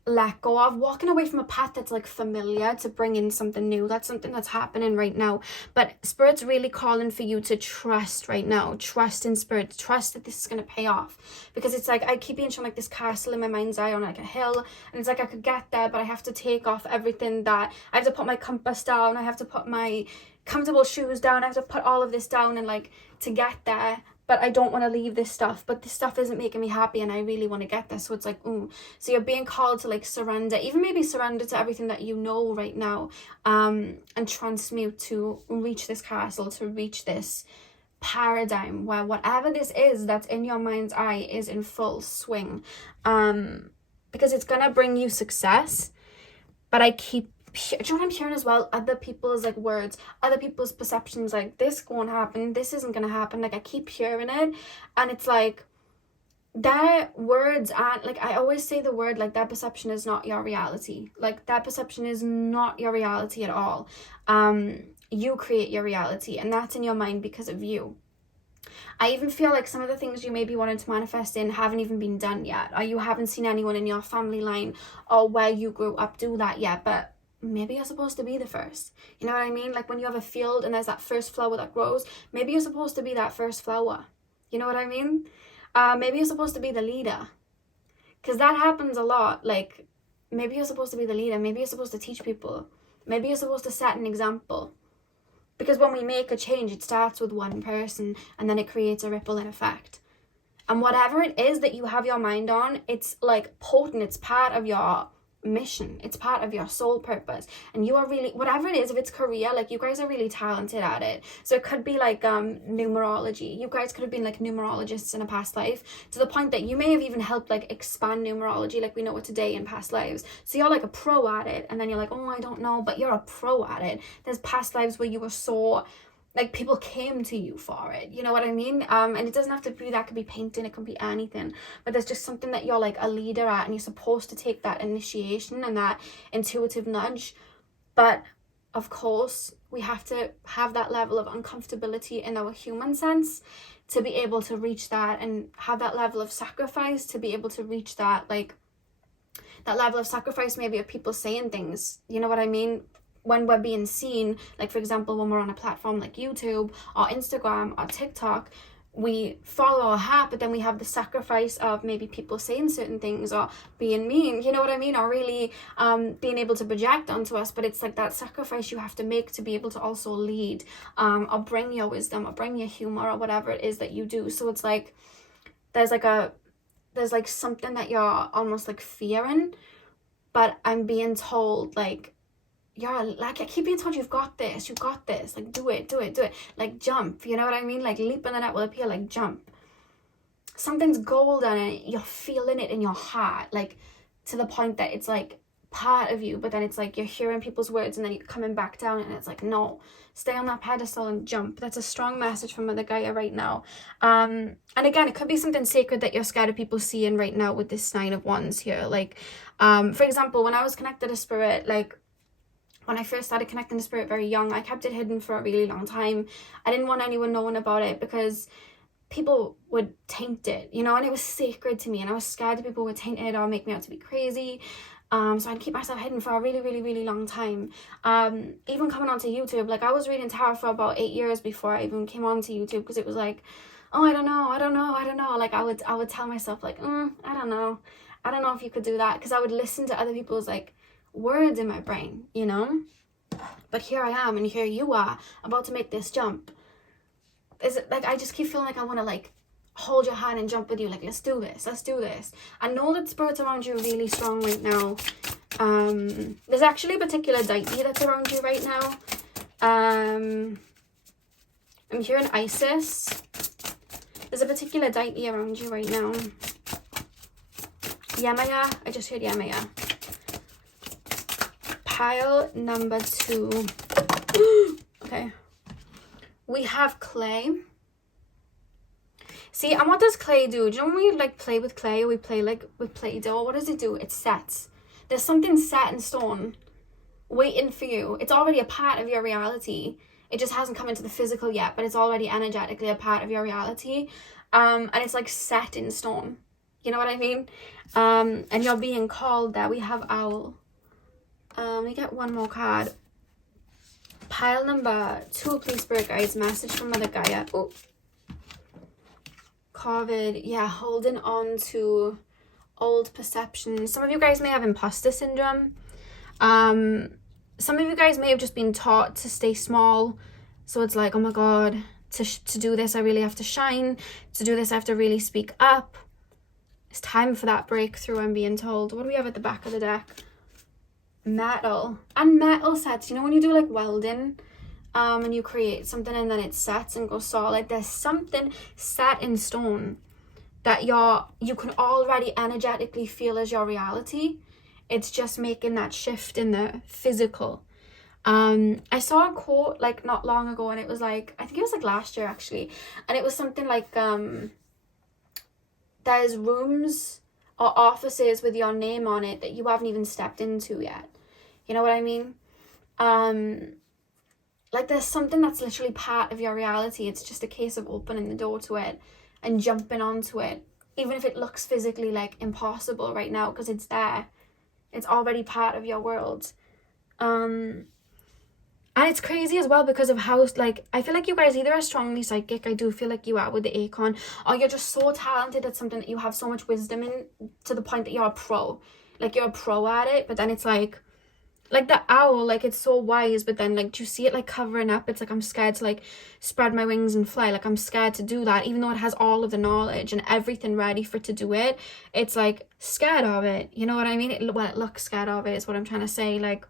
let go of, walking away from a path that's like familiar to bring in something new. That's something that's happening right now. But Spirit's really calling for you to trust right now. Trust in Spirit. Trust that this is going to pay off. Because it's like, I keep being shown like this castle in my mind's eye on like a hill. And it's like, I could get there, but I have to take off everything that, I have to put my compass down. I have to put my comfortable shoes down. I have to put all of this down and like to get there. But I don't want to leave this stuff, but this stuff isn't making me happy and I really want to get this. So it's like, ooh. So you're being called to like surrender, even maybe surrender to everything that you know right now, and transmute to reach this castle, to reach this paradigm where whatever this is that's in your mind's eye is in full swing. Because it's going to bring you success. But do you know what I'm hearing as well? Other people's like words, other people's perceptions, like this won't happen, this isn't gonna happen. Like I keep hearing it, and it's like their words aren't like, I always say the word like that perception is not your reality. Like that perception is not your reality at all. You create your reality, and that's in your mind because of you. I even feel like some of the things you may be wanting to manifest in haven't even been done yet, or you haven't seen anyone in your family line or where you grew up do that yet, but maybe you're supposed to be the first. You know what I mean? Like when you have a field and there's that first flower that grows, maybe you're supposed to be that first flower. You know what I mean? Maybe you're supposed to be the leader. Because that happens a lot. Like maybe you're supposed to be the leader. Maybe you're supposed to teach people. Maybe you're supposed to set an example. Because when we make a change, it starts with one person and then it creates a ripple effect. And whatever it is that you have your mind on, it's like potent. It's part of your mission, it's part of your soul purpose, and you are really, whatever it is, if it's career, like you guys are really talented at it. So it could be like numerology. You guys could have been like numerologists in a past life, to the point that you may have even helped like expand numerology like we know it today in past lives. So you're like a pro at it, and then you're like, oh, I don't know, but you're a pro at it. There's past lives where you were so, like, people came to you for it, you know what I mean? And it doesn't have to be, that could be painting, it could be anything, but there's just something that you're like a leader at, and you're supposed to take that initiation and that intuitive nudge. But of course we have to have that level of uncomfortability in our human sense to be able to reach that, and have that level of sacrifice to be able to reach that, like that level of sacrifice maybe of people saying things, you know what I mean, when we're being seen. Like, for example, when we're on a platform like YouTube or Instagram or TikTok, we follow our heart, but then we have the sacrifice of maybe people saying certain things or being mean, you know what I mean, or really being able to project onto us. But it's like that sacrifice you have to make to be able to also lead, or bring your wisdom, or bring your humor, or whatever it is that you do. So it's like there's like something that you're almost like fearing, but I'm being told, like, you're like, I keep being told, you've got this, like, do it, like, jump, you know what I mean, like, leap in the net will appear, like, jump. Something's golden and you're feeling it in your heart, like, to the point that it's like part of you, but then it's like you're hearing people's words and then you're coming back down, and it's like, no, stay on that pedestal and jump. That's a strong message from Mother Gaia right now. And again, it could be something sacred that you're scared of people seeing right now with this 9 of Wands here. Like, for example, when I was connected to spirit, like, when I first started connecting to spirit very young, I kept it hidden for a really long time. I didn't want anyone knowing about it because people would taint it, you know, and it was sacred to me, and I was scared that people would taint it or make me out to be crazy. So I'd keep myself hidden for a really, really, really long time. Even coming onto YouTube, like, I was reading tarot for about 8 years before I even came onto YouTube, because it was like, oh, I don't know. Like, I would tell myself, like, I don't know if you could do that, because I would listen to other people's, like, words in my brain, you know. But here I am, and here you are about to make this jump. Is it like, I just keep feeling like I want to, like, hold your hand and jump with you, like, let's do this. I know that spirits around you are really strong right now. There's actually a particular deity that's around you right now. I'm hearing Isis. There's a particular deity around you right now. Yemaya, I just heard Yemaya. Pile number 2. Okay. We have clay. See, and what does clay do? Do you know when we, like, play with clay, or we play, like, with Play-Doh? What does it do? It sets. There's something set in stone waiting for you. It's already a part of your reality. It just hasn't come into the physical yet, but it's already energetically a part of your reality. And it's, like, set in stone. You know what I mean? And you're being called there. We have Owl. Let me get one more card. Pile number 2, please, Spirit Guides. Message from Mother Gaia. Oh. COVID. Yeah, holding on to old perceptions. Some of you guys may have imposter syndrome. Some of you guys may have just been taught to stay small. So it's like, oh my God, to do this, I really have to shine. To do this, I have to really speak up. It's time for that breakthrough, I'm being told. What do we have at the back of the deck? Metal. And metal sets. You know when you do, like, welding, and you create something and then it sets and goes solid? There's something set in stone that you can already energetically feel as your reality. It's just making that shift in the physical. I saw a quote, like, not long ago, and it was like, I think it was like last year actually, and it was something like, there's rooms or offices with your name on it that you haven't even stepped into yet. You know what I mean? Like, there's something that's literally part of your reality. It's just a case of opening the door to it and jumping onto it, even if it looks physically, like, impossible right now, because it's there. It's already part of your world. And it's crazy as well because of how, like, I feel like you guys either are strongly psychic, I do feel like you are with the Acorn, or you're just so talented at something that you have so much wisdom in, to the point that you're a pro. Like, you're a pro at it, but then it's like, like the owl, like it's so wise, but then like do you see it like covering up? It's like, I'm scared to like spread my wings and fly. Like I'm scared to do that, even though it has all of the knowledge and everything ready for it to do it. It's like scared of it, you know what I mean? It looks scared of it is what I'm trying to say. Like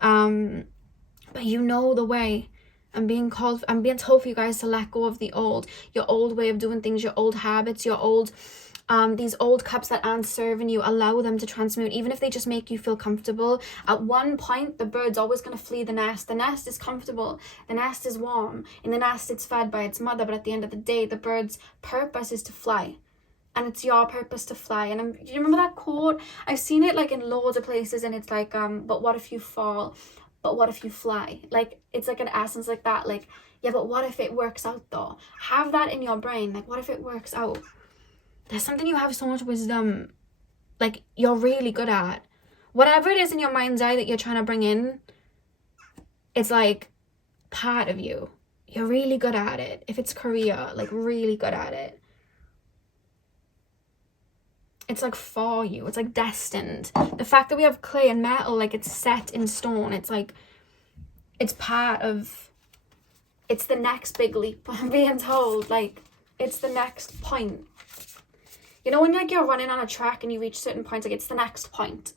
but you know the way. I'm being told for you guys to let go of your old way of doing things, your old habits, your old these old cups that aren't serving you. Allow them to transmute, even if they just make you feel comfortable. At one point, the bird's always going to flee the nest. The nest is comfortable, the nest is warm, in the nest it's fed by its mother, but at the end of the day, the bird's purpose is to fly. And it's your purpose to fly. And do you remember that quote? I've seen it like in loads of places, and it's like, but what if you fall? But what if you fly? Like, it's like an essence like that. Like, yeah, but what if it works out though? Have that in your brain. Like, what if it works out? There's something you have so much wisdom, like, you're really good at. Whatever it is in your mind's eye that you're trying to bring in, it's like part of you. You're really good at it. If it's career, like really good at it. It's like for you. It's like destined. The fact that we have clay and metal, like it's set in stone. It's like, it's part of, it's the next big leap. I'm being told, like, it's the next point. You know when like you're running on a track and you reach certain points, like it's the next point,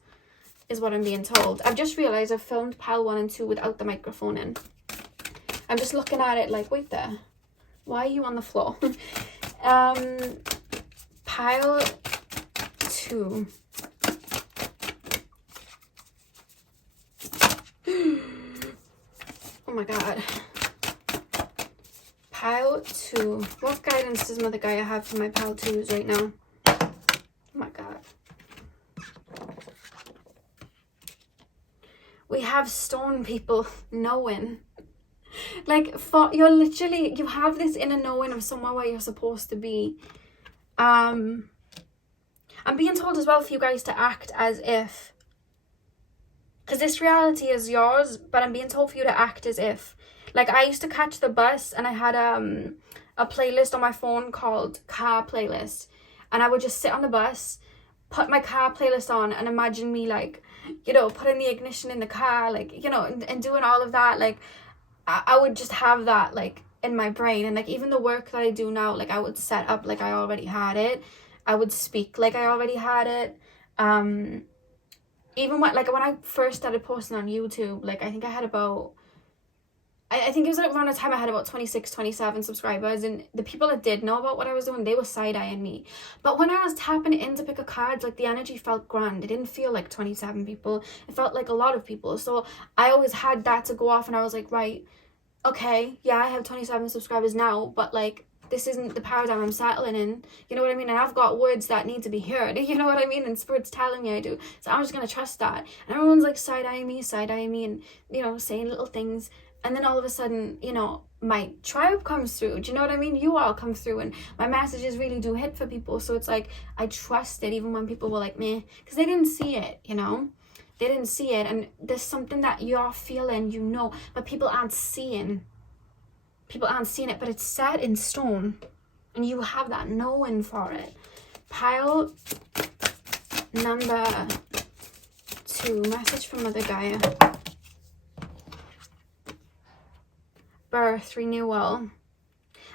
is what I'm being told. I've just realised I've filmed pile 1 and 2 without the microphone in. I'm just looking at it like, wait there. Why are you on the floor? Pile 2. Oh my god. Pile 2. What guidance does Mother Gaia have for my pile 2s right now? Oh my god. We have stone, people, knowing. Like, you're literally, you have this inner knowing of somewhere where you're supposed to be. I'm being told as well for you guys to act as if, because this reality is yours, but I'm being told for you to act as if. Like, I used to catch the bus and I had a playlist on my phone called Car Playlist. And I would just sit on the bus, put my car playlist on, and imagine me, like, you know, putting the ignition in the car, like, you know, and doing all of that. Like, I would just have that, like, in my brain. And, like, even the work that I do now, like, I would set up like I already had it. I would speak like I already had it. Even when I first started posting on YouTube, like, I think I had about, I think it was around the time I had about 26, 27 subscribers, and the people that did know about what I was doing, they were side-eyeing me. But when I was tapping in to pick a card, like, the energy felt grand. It didn't feel like 27 people. It felt like a lot of people. So I always had that to go off, and I was like, right, okay, yeah, I have 27 subscribers now, but, like, this isn't the paradigm I'm settling in. You know what I mean? And I've got words that need to be heard. You know what I mean? And Spirit's telling me I do. So I'm just going to trust that. And everyone's, like, side-eyeing me, and, you know, saying little things. And then all of a sudden, you know, my tribe comes through. Do you know what I mean? You all come through, and my messages really do hit for people. So it's like, I trust it even when people were like, meh, because they didn't see it, you know? They didn't see it. And there's something that you're feeling, you know, but people aren't seeing. People aren't seeing it, but it's set in stone. And you have that knowing for it. Pile number 2. Message from Mother Gaia. Birth, renewal.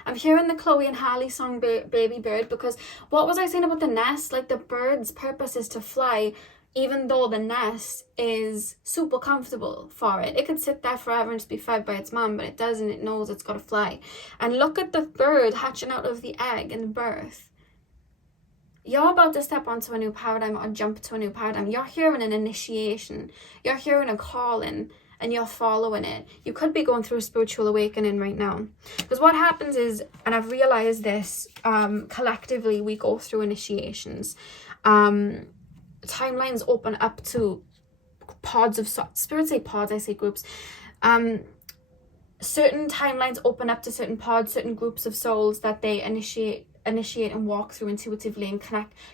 I'm hearing the Chloe and Harley song Baby Bird, because what was I saying about the nest? Like, the bird's purpose is to fly, even though the nest is super comfortable for it. It could sit there forever and just be fed by its mom, but it doesn't. It knows it's got to fly. And look at the bird hatching out of the egg in birth. You're about to step onto a new paradigm or jump to a new paradigm. You're hearing an initiation. You're hearing a calling. And you're following it. You could be going through a spiritual awakening right now. Because what happens is, and I've realized this, collectively we go through initiations. Timelines open up to pods of, spirits say pods, I say groups. Certain timelines open up to certain pods, certain groups of souls that they initiate and walk through intuitively and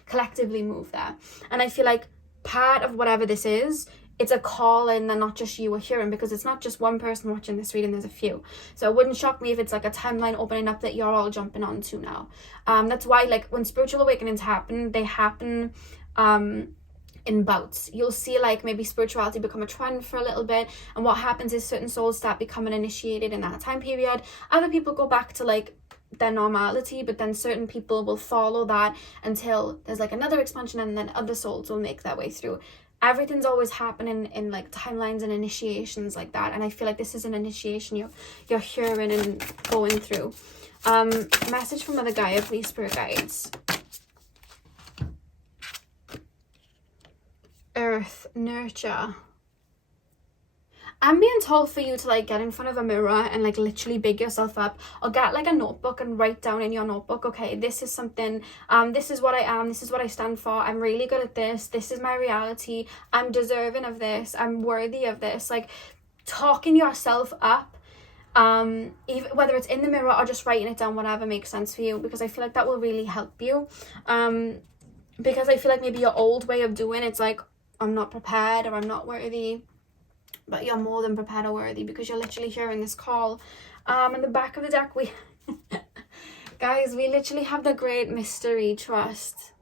collectively move there. And I feel like part of whatever this is, it's a call in that not just you are hearing, because it's not just one person watching this reading, there's a few. So it wouldn't shock me if it's like a timeline opening up that you're all jumping onto now. That's why, like, when spiritual awakenings happen, they happen in bouts. You'll see like maybe spirituality become a trend for a little bit, and what happens is certain souls start becoming initiated in that time period. Other people go back to like their normality, but then certain people will follow that until there's like another expansion, and then other souls will make their way through. Everything's always happening in like timelines and initiations like that, and I feel like this is an initiation you're hearing and going through. Message from Mother Gaia, please, spirit guides. Earth, nurture. I'm being told for you to like get in front of a mirror and like literally big yourself up, or get like a notebook and write down in your notebook, okay, this is something, this is what I am, this is what I stand for, I'm really good at this is my reality, I'm deserving of this, I'm worthy of this. Like talking yourself up, even whether it's in the mirror or just writing it down, whatever makes sense for you, because I feel like that will really help you. Because I feel like maybe your old way of doing it's like, I'm not prepared or I'm not worthy, but you're more than prepared or worthy, because you're literally hearing this call. In the back of the deck, we guys, we literally have the great mystery, trust,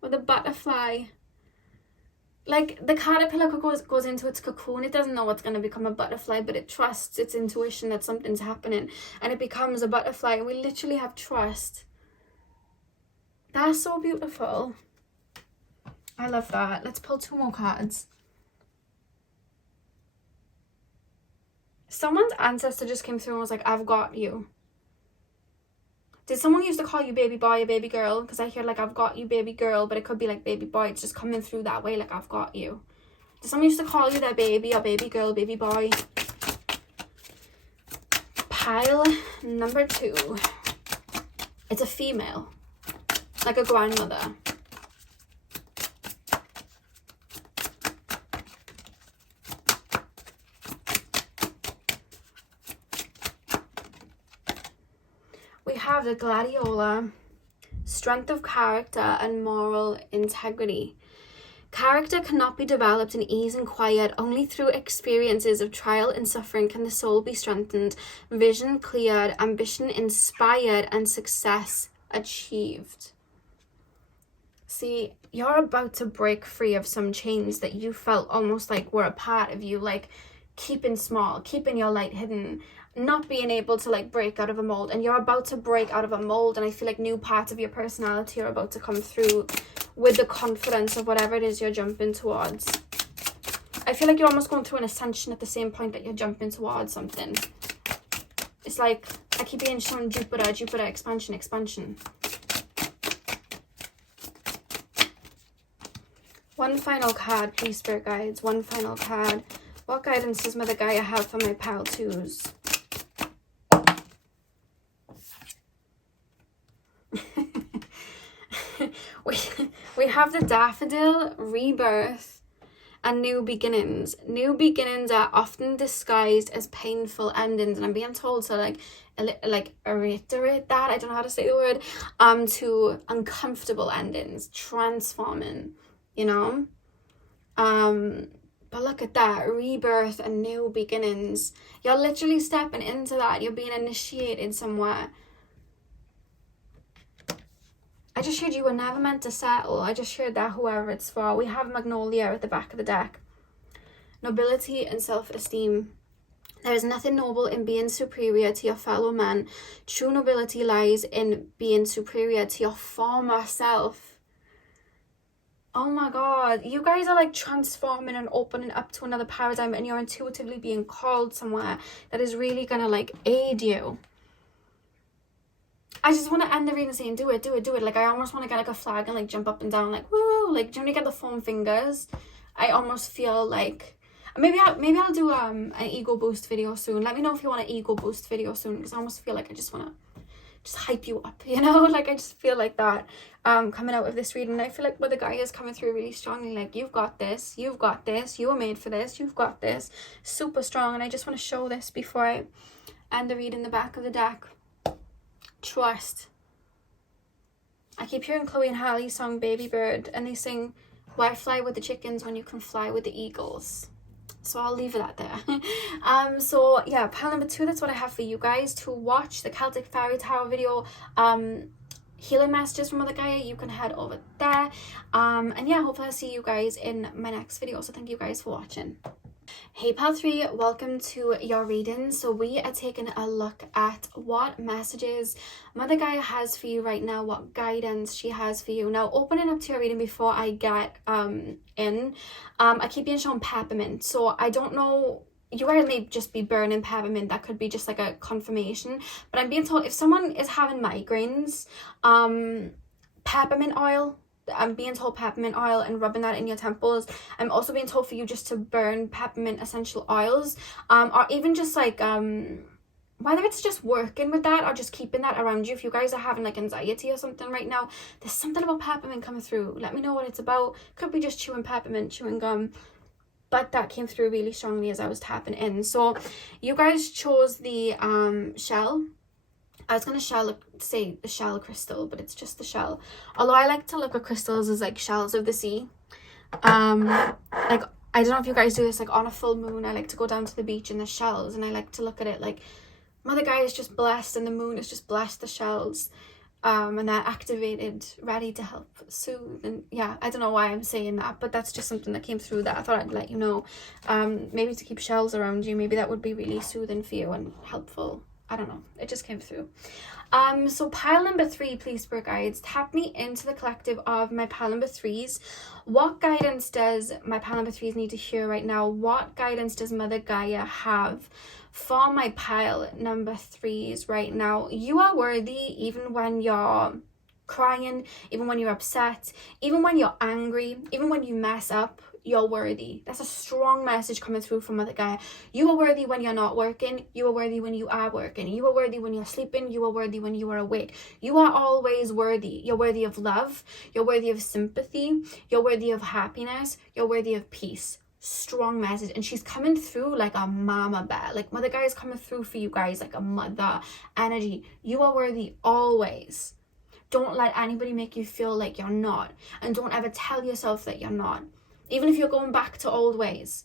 with a butterfly. Like the caterpillar goes into its cocoon, it doesn't know what's going to become a butterfly, but it trusts its intuition that something's happening and it becomes a butterfly. And we literally have trust. That's so beautiful. I love that. Let's pull 2 more cards. Someone's ancestor just came through and was like, I've got you. Did someone used to call you baby boy or baby girl? Because I hear like, I've got you, baby girl, but it could be like baby boy. It's just coming through that way, like, I've got you. Did someone used to call you their baby or baby girl, baby boy? Pile number 2. It's a female, like a grandmother. We have the gladiola, strength of character and moral integrity. Character cannot be developed in ease and quiet. Only through experiences of trial and suffering can the soul be strengthened, vision cleared, ambition inspired, and success achieved. See, you're about to break free of some chains that you felt almost like were a part of you, like keeping small, keeping your light hidden, not being able to like break out of a mold. And you're about to break out of a mold, and I feel like new parts of your personality are about to come through with the confidence of whatever it is you're jumping towards. I feel like you're almost going through an ascension at the same point that you're jumping towards something. It's like I keep being shown Jupiter, expansion. One final card, please, spirit guides. One final card. What guidance does Mother Gaia have for my pile 2s? we have the daffodil, rebirth, and new beginnings. New beginnings are often disguised as painful endings, and I'm being told to like reiterate that, I don't know how to say the word, to uncomfortable endings, transforming, you know. But look at that, rebirth and new beginnings. You're literally stepping into that. You're being initiated somewhere. I just heard you were never meant to settle. I just heard that whoever it's for. We have Magnolia at the back of the deck. Nobility and self-esteem. There is nothing noble in being superior to your fellow man. True nobility lies in being superior to your former self. Oh my god, you guys are like transforming and opening up to another paradigm, and you're intuitively being called somewhere that is really gonna like aid you. I just want to end the reading saying do it. Like I almost want to get like a flag and like jump up and down like woo, like do you want to get the foam fingers? I almost feel like maybe I'll do an ego boost video soon. Let me know if you want an ego boost video soon, because I almost feel like I just want to just hype you up, you know, like I just feel like that coming out of this reading. I feel like Mother Gaia is coming through really strongly, like you've got this, you were made for this, you've got this, super strong. And I just want to show this before I end the read in the back of the deck. Trust. I keep hearing Chloe and Halle's song Baby Bird, and they sing, why fly with the chickens when you can fly with the eagles? So I'll leave that there. So yeah, pile number 2, that's what I have for you guys to watch. The Celtic Fairy Tower video. healing messages from Mother Gaia, you can head over there. And yeah, hopefully I'll see you guys in my next video. So thank you guys for watching. Hey pal 3, welcome to your reading. So we are taking a look at what messages Mother Gaia has for you right now, what guidance she has for you. Now, opening up to your reading before I get I keep being shown peppermint, so I don't know, you guys may just be burning peppermint. That could be just like a confirmation, but I'm being told if someone is having migraines, peppermint oil, I'm being told peppermint oil and rubbing that in your temples. I'm also being told for you just to burn peppermint essential oils, or even just like whether it's just working with that or just keeping that around you. If you guys are having like anxiety or something right now, there's something about peppermint coming through. Let me know what it's about. Could be just chewing peppermint, chewing gum, but that came through really strongly as I was tapping in. So you guys chose the shell. I was going to say the shell crystal, but it's just the shell. Although I like to look at crystals as like shells of the sea. Like, I don't know if you guys do this, like on a full moon, I like to go down to the beach and the shells, and I like to look at it like Mother Gaia is just blessed and the moon is just blessed the shells. And they're activated, ready to help soothe. And yeah, I don't know why I'm saying that, but that's just something that came through that I thought I'd let you know. Maybe to keep shells around you, maybe that would be really soothing for you and helpful. I don't know, it just came through. So pile number 3, please, Spirit Guides, tap me into the collective of my pile number 3s. What guidance does my pile number 3s need to hear right now? What guidance does Mother Gaia have for my pile number 3s right now? You are worthy, even when you're crying, even when you're upset, even when you're angry, even when you mess up. You're worthy. That's a strong message coming through from Mother Gaia. You are worthy when you're not working. You are worthy when you are working. You are worthy when you're sleeping. You are worthy when you are awake. You are always worthy. You're worthy of love. You're worthy of sympathy. You're worthy of happiness. You're worthy of peace. Strong message. And she's coming through like a mama bear. Like Mother Gaia is coming through for you guys like a mother energy. You are worthy always. Don't let anybody make you feel like you're not. And don't ever tell yourself that you're not. Even if you're going back to old ways,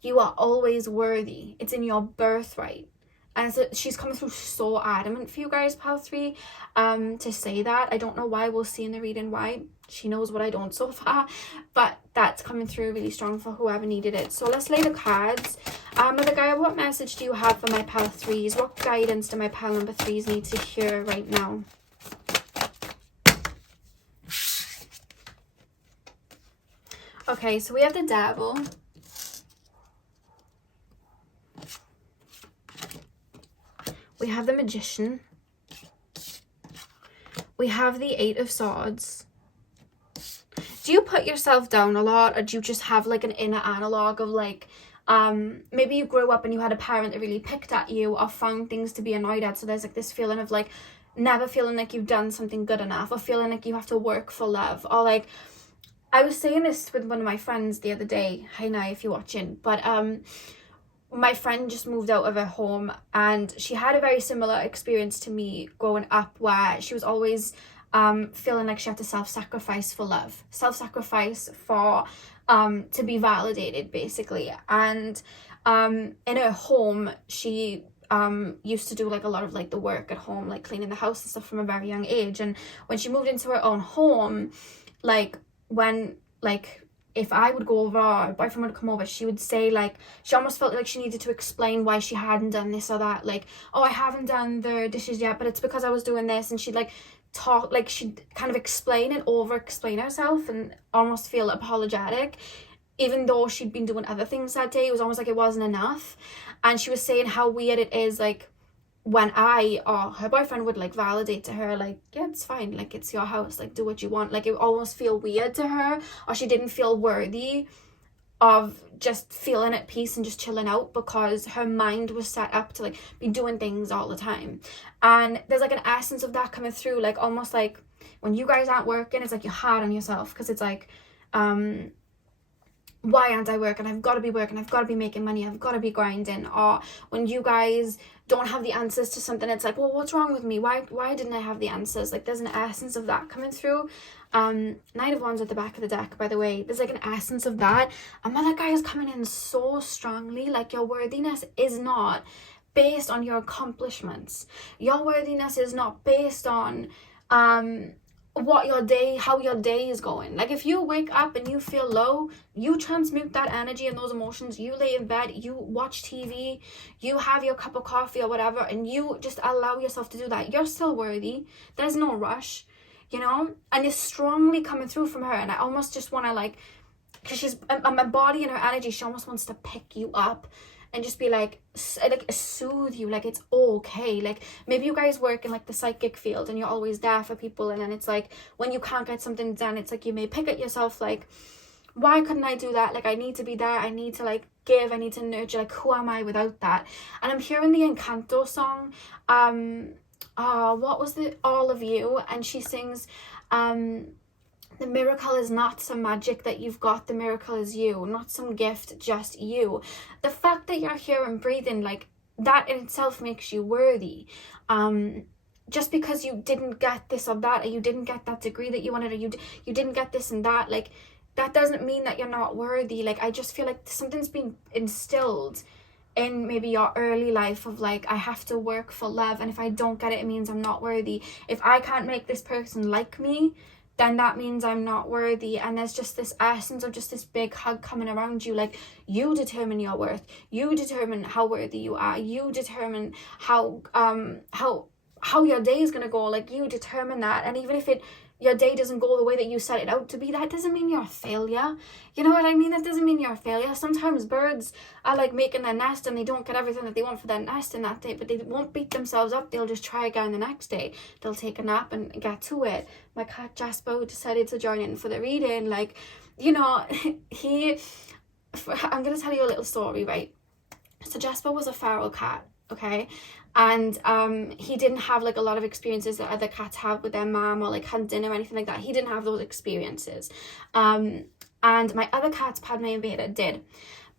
you are always worthy. It's in your birthright. And so she's coming through so adamant for you guys, pile 3, to say that. I don't know why. We'll see in the reading why. She knows what I don't so far. But that's coming through really strong for whoever needed it. So let's lay the cards. Mother Gaia, what message do you have for my pile 3s? What guidance do my pile number 3s need to hear right now? Okay, so we have the Devil. We have the Magician. We have the 8 of Swords. Do you put yourself down a lot, or do you just have like an inner analog of like, maybe you grew up and you had a parent that really picked at you or found things to be annoyed at, so there's like this feeling of like never feeling like you've done something good enough, or feeling like you have to work for love, or like, I was saying this with one of my friends the other day. Hi, Nai, if you're watching. But my friend just moved out of her home, and she had a very similar experience to me growing up, where she was always feeling like she had to self-sacrifice for love, self-sacrifice for to be validated, basically. And in her home, she used to do like a lot of like the work at home, like cleaning the house and stuff from a very young age. And when she moved into her own home, like when like if I would go over or a boyfriend would come over, she would say like she almost felt like she needed to explain why she hadn't done this or that, like, oh, I haven't done the dishes yet, but it's because I was doing this. And she'd like talk, like she'd kind of explain and over explain herself and almost feel apologetic, even though she'd been doing other things that day. It was almost like it wasn't enough. And she was saying how weird it is, like when I or her boyfriend would like validate to her, like, yeah, it's fine, like it's your house, like do what you want. Like it would almost feel weird to her, or she didn't feel worthy of just feeling at peace and just chilling out, because her mind was set up to like be doing things all the time. And there's like an essence of that coming through, like almost like when you guys aren't working, it's like you're hard on yourself, because it's like why aren't I working? I've got to be working. I've got to be making money. I've got to be grinding. Or when you guys don't have the answers to something, it's like, well, what's wrong with me? Why didn't I have the answers? Like there's an essence of that coming through. Knight of Wands at the back of the deck, by the way. There's like an essence of that. And Mother Gaia is coming in so strongly. Like your worthiness is not based on your accomplishments. Your worthiness is not based on how your day is going. Like if you wake up and you feel low, you transmute that energy and those emotions. You lay in bed, you watch TV, you have your cup of coffee or whatever, and you just allow yourself to do that. You're still worthy. There's no rush, you know? And it's strongly coming through from her. And I almost just want to like, because she's, my body and her energy, she almost wants to pick you up and just be like soothe you, like it's okay. Like maybe you guys work in like the psychic field and you're always there for people, and then it's like when you can't get something done, it's like you may pick at yourself like, why couldn't I do that? Like I need to be there, I need to like give, I need to nurture, like who am I without that? And I'm hearing the Encanto song, what was the All of You, and she sings the miracle is not some magic that you've got, the miracle is you, not some gift, just you. The fact that you're here and breathing, like that in itself makes you worthy. Just because you didn't get this or that, or you didn't get that degree that you wanted, or you didn't get this and that, like that doesn't mean that you're not worthy. Like I just feel like something's been instilled in maybe your early life of like, I have to work for love, and if I don't get it, it means I'm not worthy. If I can't make this person like me, then that means I'm not worthy. And there's just this essence of just this big hug coming around you, like you determine your worth, you determine how worthy you are, you determine how your day is going to go, like you determine that. And even if your day doesn't go the way that you set it out to be, that doesn't mean you're a failure. You know what I mean? That doesn't mean you're a failure. Sometimes birds are like making their nest and they don't get everything that they want for their nest in that day, but they won't beat themselves up. They'll just try again the next day. They'll take a nap and get to it. My cat Jasper decided to join in for the reading. Like, you know, I'm going to tell you a little story, right? So Jasper was a feral cat, okay? And he didn't have like a lot of experiences that other cats have with their mom or like hunting or anything like that. He didn't have those experiences. And my other cats, Padme and Veda, did.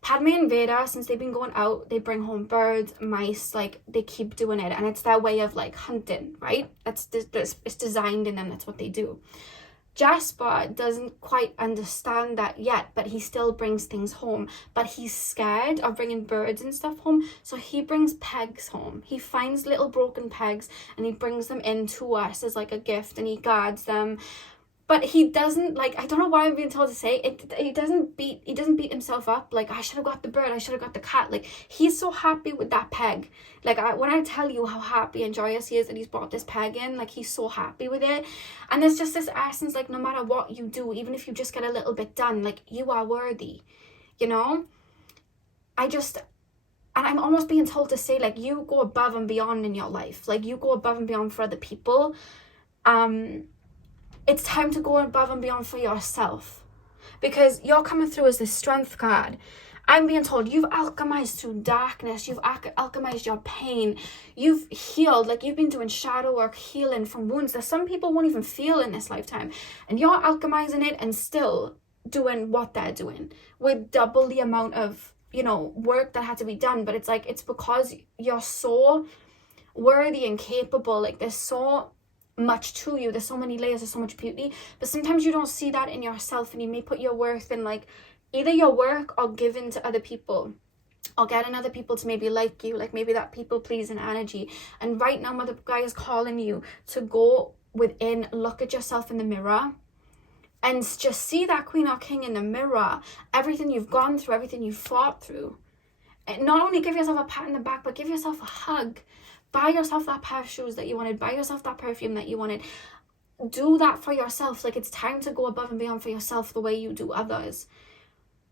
Padme and Veda, since they've been going out, they bring home birds, mice, like they keep doing it, and it's their way of like hunting, right? It's designed in them, that's what they do. Jasper doesn't quite understand that yet, but he still brings things home. But he's scared of bringing birds and stuff home, so he brings pegs home. He finds little broken pegs and he brings them in to us as like a gift, and he guards them. But he doesn't, like, I don't know why I'm being told to say it, he doesn't beat himself up like, I should have got the bird, I should have got the cat. Like, he's so happy with that peg. Like, when I tell you how happy and joyous he is that he's brought this peg in, like, he's so happy with it. And there's just this essence, like, no matter what you do, even if you just get a little bit done, like, you are worthy, you know? And I'm almost being told to say, like, you go above and beyond in your life. Like, you go above and beyond for other people. It's time to go above and beyond for yourself, because you're coming through as this strength card. I'm being told you've alchemized through darkness, you've alchemized your pain, you've healed, like you've been doing shadow work, healing from wounds that some people won't even feel in this lifetime, and you're alchemizing it and still doing what they're doing with double the amount of, you know, work that had to be done. But it's like, it's because you're so worthy and capable. Like, there's so much to you, there's so many layers, there's so much beauty, but sometimes you don't see that in yourself, and you may put your worth in like either your work or giving to other people or getting other people to maybe like you, like maybe that people pleasing energy. And right now, Mother Gaia is calling you to go within, look at yourself in the mirror and just see that Queen or King in the mirror, everything you've gone through, everything you've fought through, and not only give yourself a pat on the back, but give yourself a hug. Buy yourself that pair of shoes that you wanted. Buy yourself that perfume that you wanted. Do that for yourself. Like, it's time to go above and beyond for yourself the way you do others.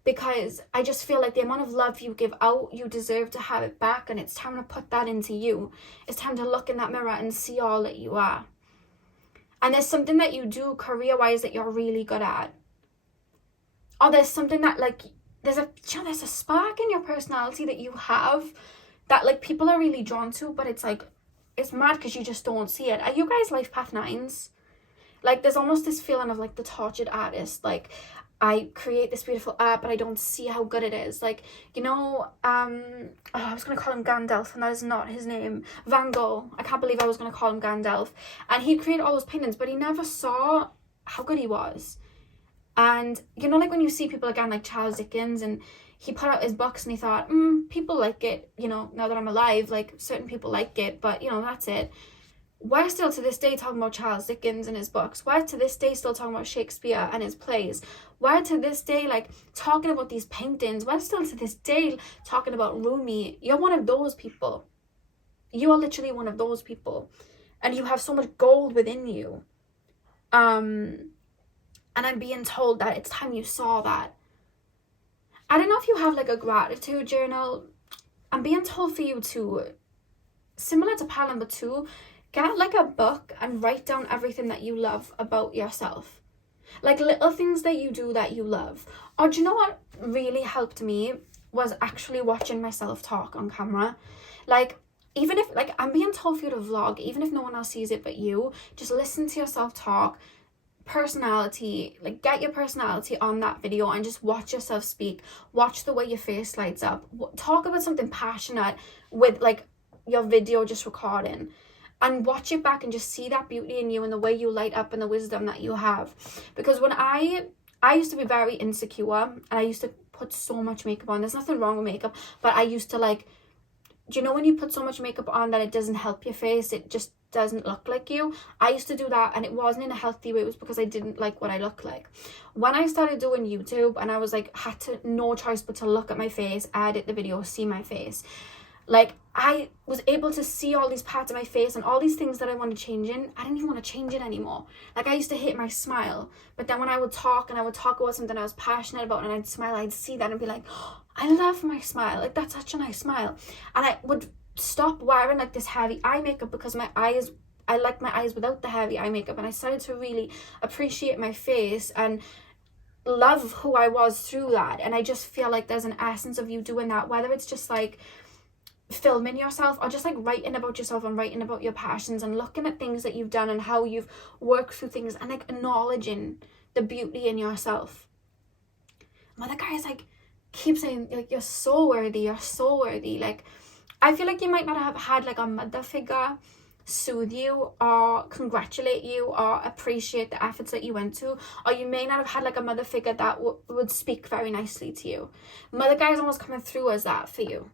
Because I just feel like the amount of love you give out, you deserve to have it back. And it's time to put that into you. It's time to look in that mirror and see all that you are. And there's something that you do career-wise that you're really good at. Or there's something that, like, there's a spark in your personality that you have that like people are really drawn to, but it's like, it's mad because you just don't see it. Are you guys life path 9s? Like, there's almost this feeling of like the tortured artist, like I create this beautiful art but I don't see how good it is. Like, you know, I was gonna call him Gandalf, and that is not his name. Van Gogh. I can't believe I was gonna call him Gandalf. And he created all those paintings, but he never saw how good he was. And you know, like when you see people again like Charles Dickens, and he put out his books and he thought, people like it, you know, now that I'm alive, like certain people like it, but you know, that's it. We're still to this day talking about Charles Dickens and his books. We're to this day still talking about Shakespeare and his plays. We're to this day like talking about these paintings. We're still to this day talking about Rumi. You're one of those people. You are literally one of those people. And you have so much gold within you. And I'm being told that it's time you saw that. I don't know if you have like a gratitude journal. I'm being told for you to, similar to pile number 2, get like a book and write down everything that you love about yourself. Like little things that you do that you love. Or do you know what really helped me was actually watching myself talk on camera. Like, even if, like, I'm being told for you to vlog, even if no one else sees it but you, just listen to yourself talk. Personality, like get your personality on that video and just watch yourself speak. Watch the way your face lights up. Talk about something passionate with like your video just recording. And watch it back and just see that beauty in you and the way you light up and the wisdom that you have. Because when I used to be very insecure and I used to put so much makeup on. There's nothing wrong with makeup, but I used to like, do you know when you put so much makeup on that it doesn't help your face? It just doesn't look like you. I used to do that and it wasn't in a healthy way. It was because I didn't like what I look like. When I started doing YouTube and I was like, had to, no choice but to look at my face, edit the video, see my face. Like, I was able to see all these parts of my face and all these things that I want to change in. I didn't even want to change it anymore. Like, I used to hate my smile. But then when I would talk and I would talk about something I was passionate about and I'd smile, I'd see that and be like, oh, I love my smile. Like, that's such a nice smile. And I would stop wearing like this heavy eye makeup because my eyes, I like my eyes without the heavy eye makeup. And I started to really appreciate my face and love who I was through that. And I just feel like there's an essence of you doing that, whether it's just like filming yourself or just like writing about yourself and writing about your passions and looking at things that you've done and how you've worked through things and like acknowledging the beauty in yourself. Mother guys like keep saying like you're so worthy, like I feel like you might not have had like a mother figure soothe you or congratulate you or appreciate the efforts that you went to, or you may not have had like a mother figure that would speak very nicely to you. Mother guys almost coming through as that for you.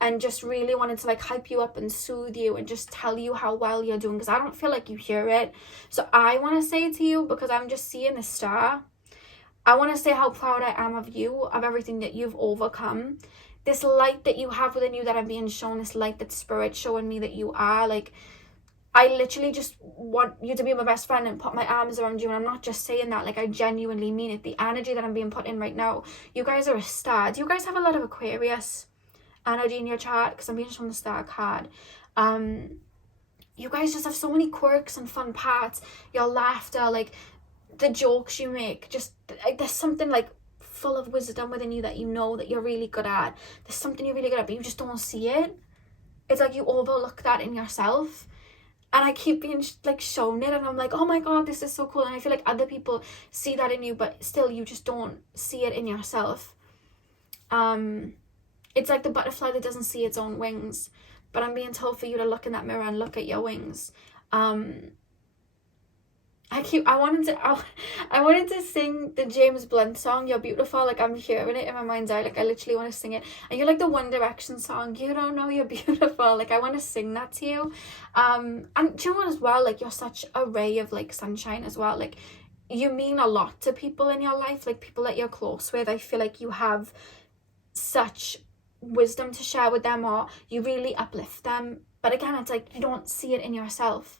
And just really wanted to like hype you up and soothe you and just tell you how well you're doing, because I don't feel like you hear it. So I want to say to you, because I'm just seeing the star, I want to say how proud I am of you, of everything that you've overcome. This light that you have within you that I'm being shown, this light that Spirit showing me that you are, like, I literally just want you to be my best friend and put my arms around you. And I'm not just saying that, like, I genuinely mean it. The energy that I'm being put in right now, you guys are a star. Do you guys have a lot of Aquarius energy in your chart? Because I'm being shown the star card. You guys just have so many quirks and fun parts. Your laughter, like the jokes you make, just like, there's something like full of wisdom within you that you know that you're really good at. There's something you're really good at, but you just don't see it. It's like you overlook that in yourself. And I keep being like shown it, and I'm like, oh my god, this is so cool. And I feel like other people see that in you, but still you just don't see it in yourself. It's like the butterfly that doesn't see its own wings, but I'm being told for you to look in that mirror and look at your wings. I wanted to sing the James Blunt song, You're Beautiful. Like, I'm hearing it in my mind's eye. Like, I literally want to sing it. And you're like the One Direction song, You Don't Know You're Beautiful. Like, I want to sing that to you. And do you know what as well? Like, you're such a ray of like sunshine as well. Like, you mean a lot to people in your life, like people that you're close with. I feel like you have such wisdom to share with them, or you really uplift them. But again, it's like you don't see it in yourself.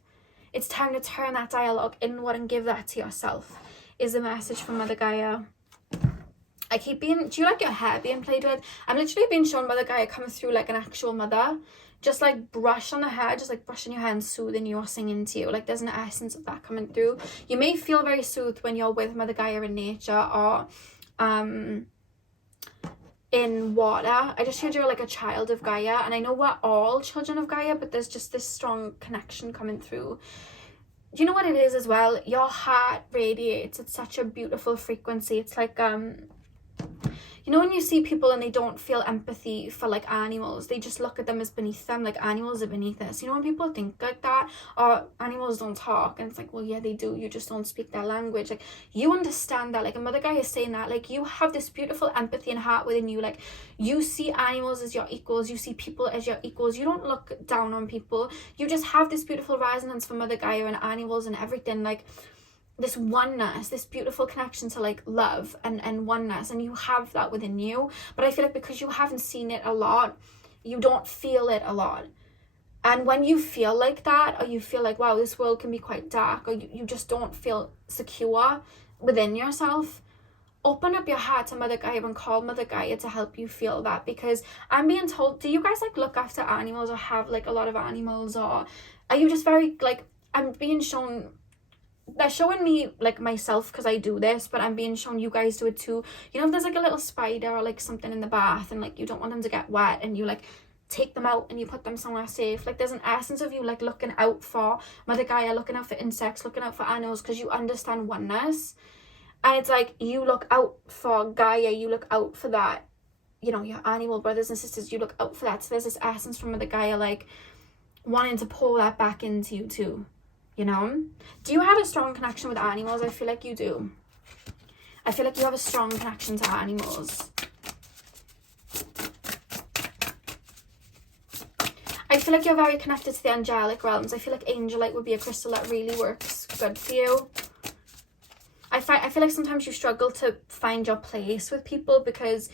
It's time to turn that dialogue inward and give that to yourself, is the message from Mother Gaia. I keep being, do you like your hair being played with? I'm literally being shown Mother Gaia coming through like an actual mother, just like brush on the hair, just like brushing your hair and soothing you or singing to you. Like, there's an essence of that coming through. You may feel very soothed when you're with Mother Gaia in nature or in water. I just feel you're like a child of Gaia, and I know we're all children of Gaia, but there's just this strong connection coming through. Do you know what it is as well? Your heart radiates at such a beautiful frequency. It's like You know, when you see people and they don't feel empathy for like animals, they just look at them as beneath them, like animals are beneath us. You know, when people think like that, or animals don't talk, and it's like, well, yeah, they do, you just don't speak their language. Like, you understand that. Like, Mother Gaia is saying that, like, you have this beautiful empathy and heart within you. Like, you see animals as your equals, you see people as your equals. You don't look down on people. You just have this beautiful resonance for Mother Gaia and animals and everything. Like, this oneness, this beautiful connection to like love and oneness, and you have that within you. But I feel like because you haven't seen it a lot, you don't feel it a lot. And when you feel like that, or you feel like, wow, this world can be quite dark, or you just don't feel secure within yourself, open up your heart to Mother Gaia and call Mother Gaia to help you feel that. Because I'm being told, do you guys like look after animals or have like a lot of animals, or are you just very like, I'm being shown, they're showing me like myself because I do this, but I'm being shown you guys do it too. You know, if there's like a little spider or like something in the bath and like you don't want them to get wet, and you like take them out and you put them somewhere safe, like there's an essence of you like looking out for Mother Gaia, looking out for insects, looking out for animals, because you understand oneness. And it's like you look out for Gaia, you look out for that, you know, your animal brothers and sisters, you look out for that. So there's this essence from Mother Gaia like wanting to pour that back into you too. You know, do you have a strong connection with animals? I feel like you do. I feel like you have a strong connection to animals. I feel like you're very connected to the angelic realms. I feel like angelite would be a crystal that really works good for you. I feel like sometimes you struggle to find your place with people, because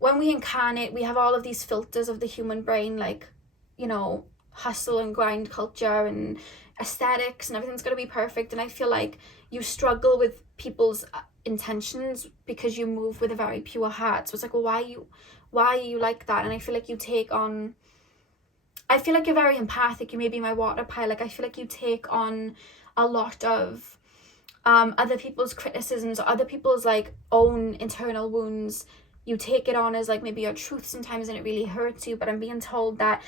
when we incarnate, we have all of these filters of the human brain, like, you know, hustle and grind culture and aesthetics, and everything's got to be perfect. And I feel like you struggle with people's intentions because you move with a very pure heart. So it's like, well, why are you like that? And I feel like you take on, I feel like you're very empathic. You may be my water pie. Like, I feel like you take on a lot of other people's criticisms, or other people's like own internal wounds. You take it on as like maybe your truth sometimes, and it really hurts you. But I'm being told that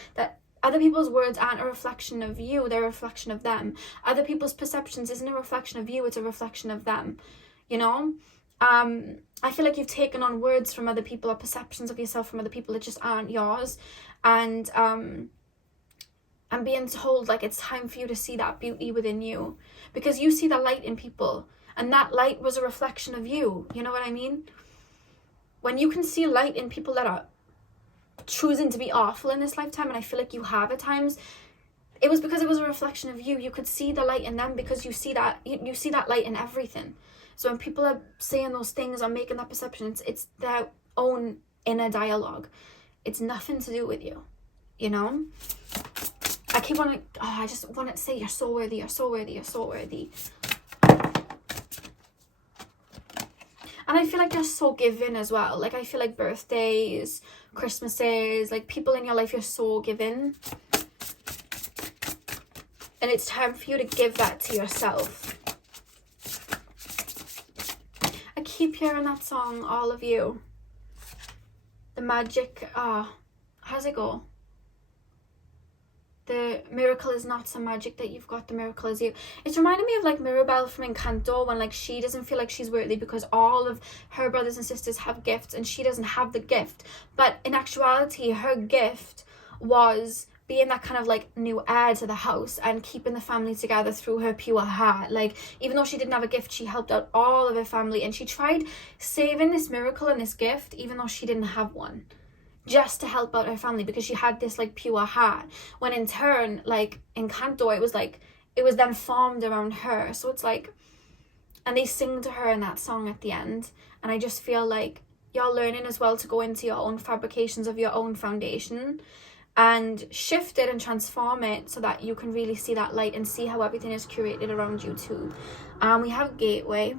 other people's words aren't a reflection of you, they're a reflection of them. Other people's perceptions isn't a reflection of you, it's a reflection of them, you know? I feel like you've taken on words from other people, or perceptions of yourself from other people that just aren't yours. And I'm being told like it's time for you to see that beauty within you, because you see the light in people, and that light was a reflection of you. You know what I mean? When you can see light in people that are choosing to be awful in this lifetime, and I feel like you have at times, it was because it was a reflection of you. You could see the light in them because you see that you see that light in everything. So when people are saying those things or making that perception, it's their own inner dialogue. It's nothing to do with you, you know? I keep wanting, I just want to say you're so worthy, you're so worthy, you're so worthy. And I feel like you're so giving as well. Like, I feel like birthdays, Christmases, like people in your life, you're so giving. And it's time for you to give that to yourself. I keep hearing that song, All of You. The magic, how's it go? The miracle is not some magic that you've got, the miracle is you. It's reminding me of like Mirabelle from Encanto, when like she doesn't feel like she's worthy because all of her brothers and sisters have gifts and she doesn't have the gift. But in actuality, her gift was being that kind of like new heir to the house and keeping the family together through her pure heart. Like, even though she didn't have a gift, she helped out all of her family, and she tried saving this miracle and this gift even though she didn't have one, just to help out her family, because she had this like pure heart. When in turn, like in Encanto, it was then formed around her. So it's like, and they sing to her in that song at the end, and I just feel like you're learning as well to go into your own fabrications of your own foundation and shift it and transform it so that you can really see that light and see how everything is curated around you too. We have Gateway.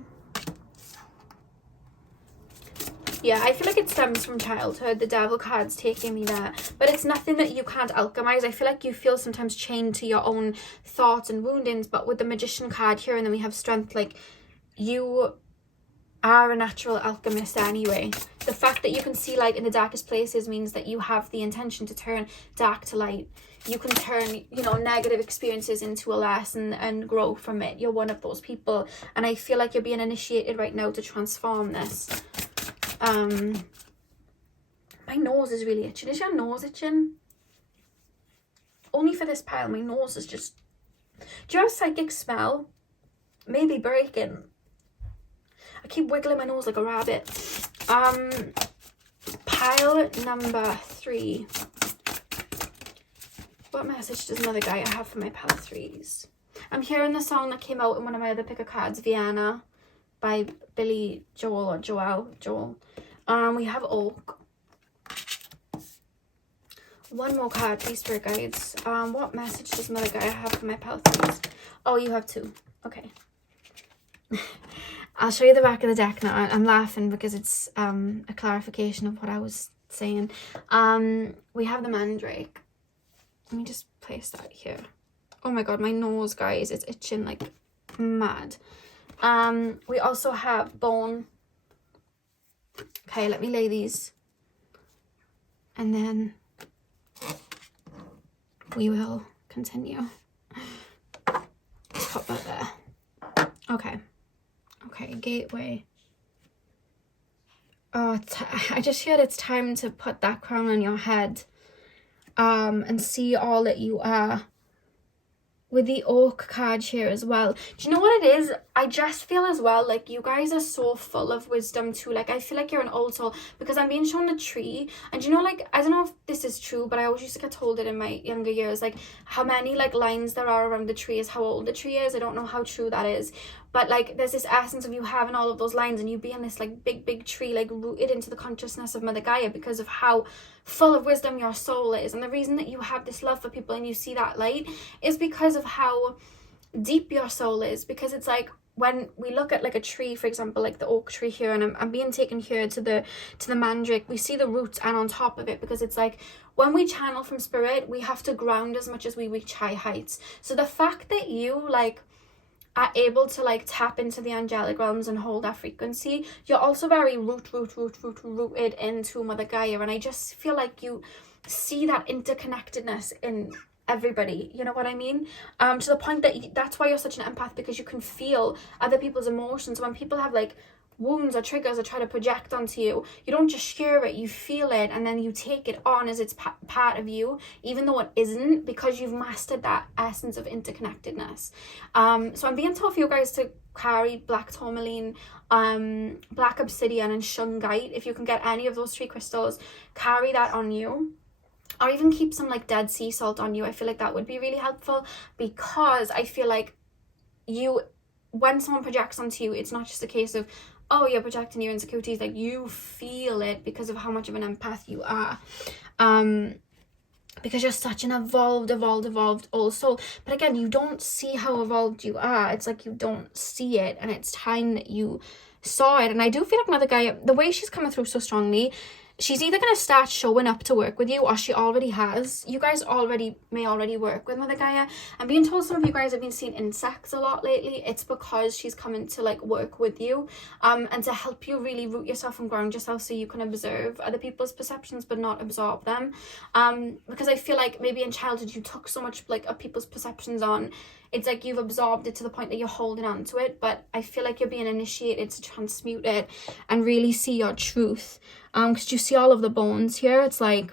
Yeah, I feel like it stems from childhood. The Devil card's taking me there. But it's nothing that you can't alchemize. I feel like you feel sometimes chained to your own thoughts and woundings. But with the Magician card here, and then we have Strength, like, you are a natural alchemist anyway. The fact that you can see light in the darkest places means that you have the intention to turn dark to light. You can turn, you know, negative experiences into a lesson and grow from it. You're one of those people. And I feel like you're being initiated right now to transform this. My nose is really itching. Is your nose itching? Only for this pile. My nose is just... Do you have a psychic smell? Maybe breaking. I keep wiggling my nose like a rabbit. Pile number 3. What message does Mother Gaia have for my pile 3s? I'm hearing the song that came out in one of my other picker cards, Vienna, by Billy Joel or Joel. We have Oak. One more card, please, Spirit Guides. What message does Mother Gaia have for my pile 3s? Oh, you have 2. Okay. I'll show you the back of the deck now. I'm laughing because it's a clarification of what I was saying. We have the Mandrake. Let me just place that here. Oh my god, my nose, guys, it's itching like mad. We also have Bone. Okay, let me lay these. And then we will continue. Pop that there. Okay. Okay, Gateway. Oh, I just feel it's time to put that crown on your head. And see all that you are. With the Oak card here as well. Do you know what it is? I just feel as well like you guys are so full of wisdom too. Like I feel like you're an old soul because I'm being shown a tree. And you know, like, I don't know if this is true, but I always used to get told it in my younger years, like how many like lines there are around the tree is how old the tree is. I don't know how true that is. But like there's this essence of you having all of those lines and you being this like big tree, like rooted into the consciousness of Mother Gaia because of how full of wisdom your soul is. And the reason that you have this love for people and you see that light is because of how deep your soul is. Because it's like when we look at like a tree, for example, like the oak tree here, and I'm being taken here to the Mandrake, we see the roots and on top of it, because it's like when we channel from spirit, we have to ground as much as we reach high heights. So the fact that you like are able to like tap into the angelic realms and hold that frequency, you're also very rooted into Mother Gaia. And I just feel like you see that interconnectedness in everybody, you know what I mean? To the point that that's why you're such an empath, because you can feel other people's emotions. When people have like wounds or triggers that try to project onto you, you don't just hear it, you feel it, and then you take it on as it's part of you, even though it isn't, because you've mastered that essence of interconnectedness. So I'm being told for you guys to carry black tourmaline, black obsidian, and shungite. If you can get any of those 3 crystals, carry that on you. Or even keep some like Dead Sea salt on you. I feel like that would be really helpful, because I feel like when someone projects onto you, it's not just a case of, oh, you're projecting your insecurities. Like, you feel it because of how much of an empath you are. Because you're such an evolved old soul. But again, you don't see how evolved you are. It's like you don't see it, and it's time that you saw it. And I do feel like Mother Gaia, the way she's coming through so strongly, she's either going to start showing up to work with you, or she already has. You guys may already work with Mother Gaia. I'm being told some of you guys have been seeing insects a lot lately. It's because she's coming to like work with you, and to help you really root yourself and ground yourself so you can observe other people's perceptions but not absorb them. Because I feel like maybe in childhood you took so much like of people's perceptions on. It's like you've absorbed it to the point that you're holding on to it, but I feel like you're being initiated to transmute it and really see your truth. Because you see all of the bones here, it's like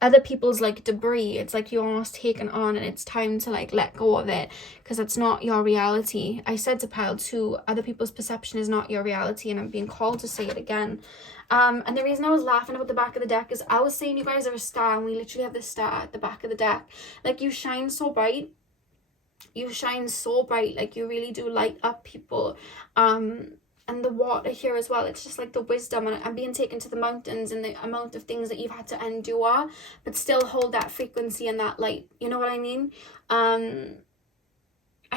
other people's like debris. It's like you're almost taken on, and it's time to like let go of it, because it's not your reality. I said to pile 2, other people's perception is not your reality, and I'm being called to say it again. And the reason I was laughing about the back of the deck is I was saying you guys are a star, and we literally have this star at the back of the deck. Like, you shine so bright. You shine so bright, like you really do light up people. And the water here as well, it's just like the wisdom, and I'm being taken to the mountains and the amount of things that you've had to endure, but still hold that frequency and that light, you know what I mean? I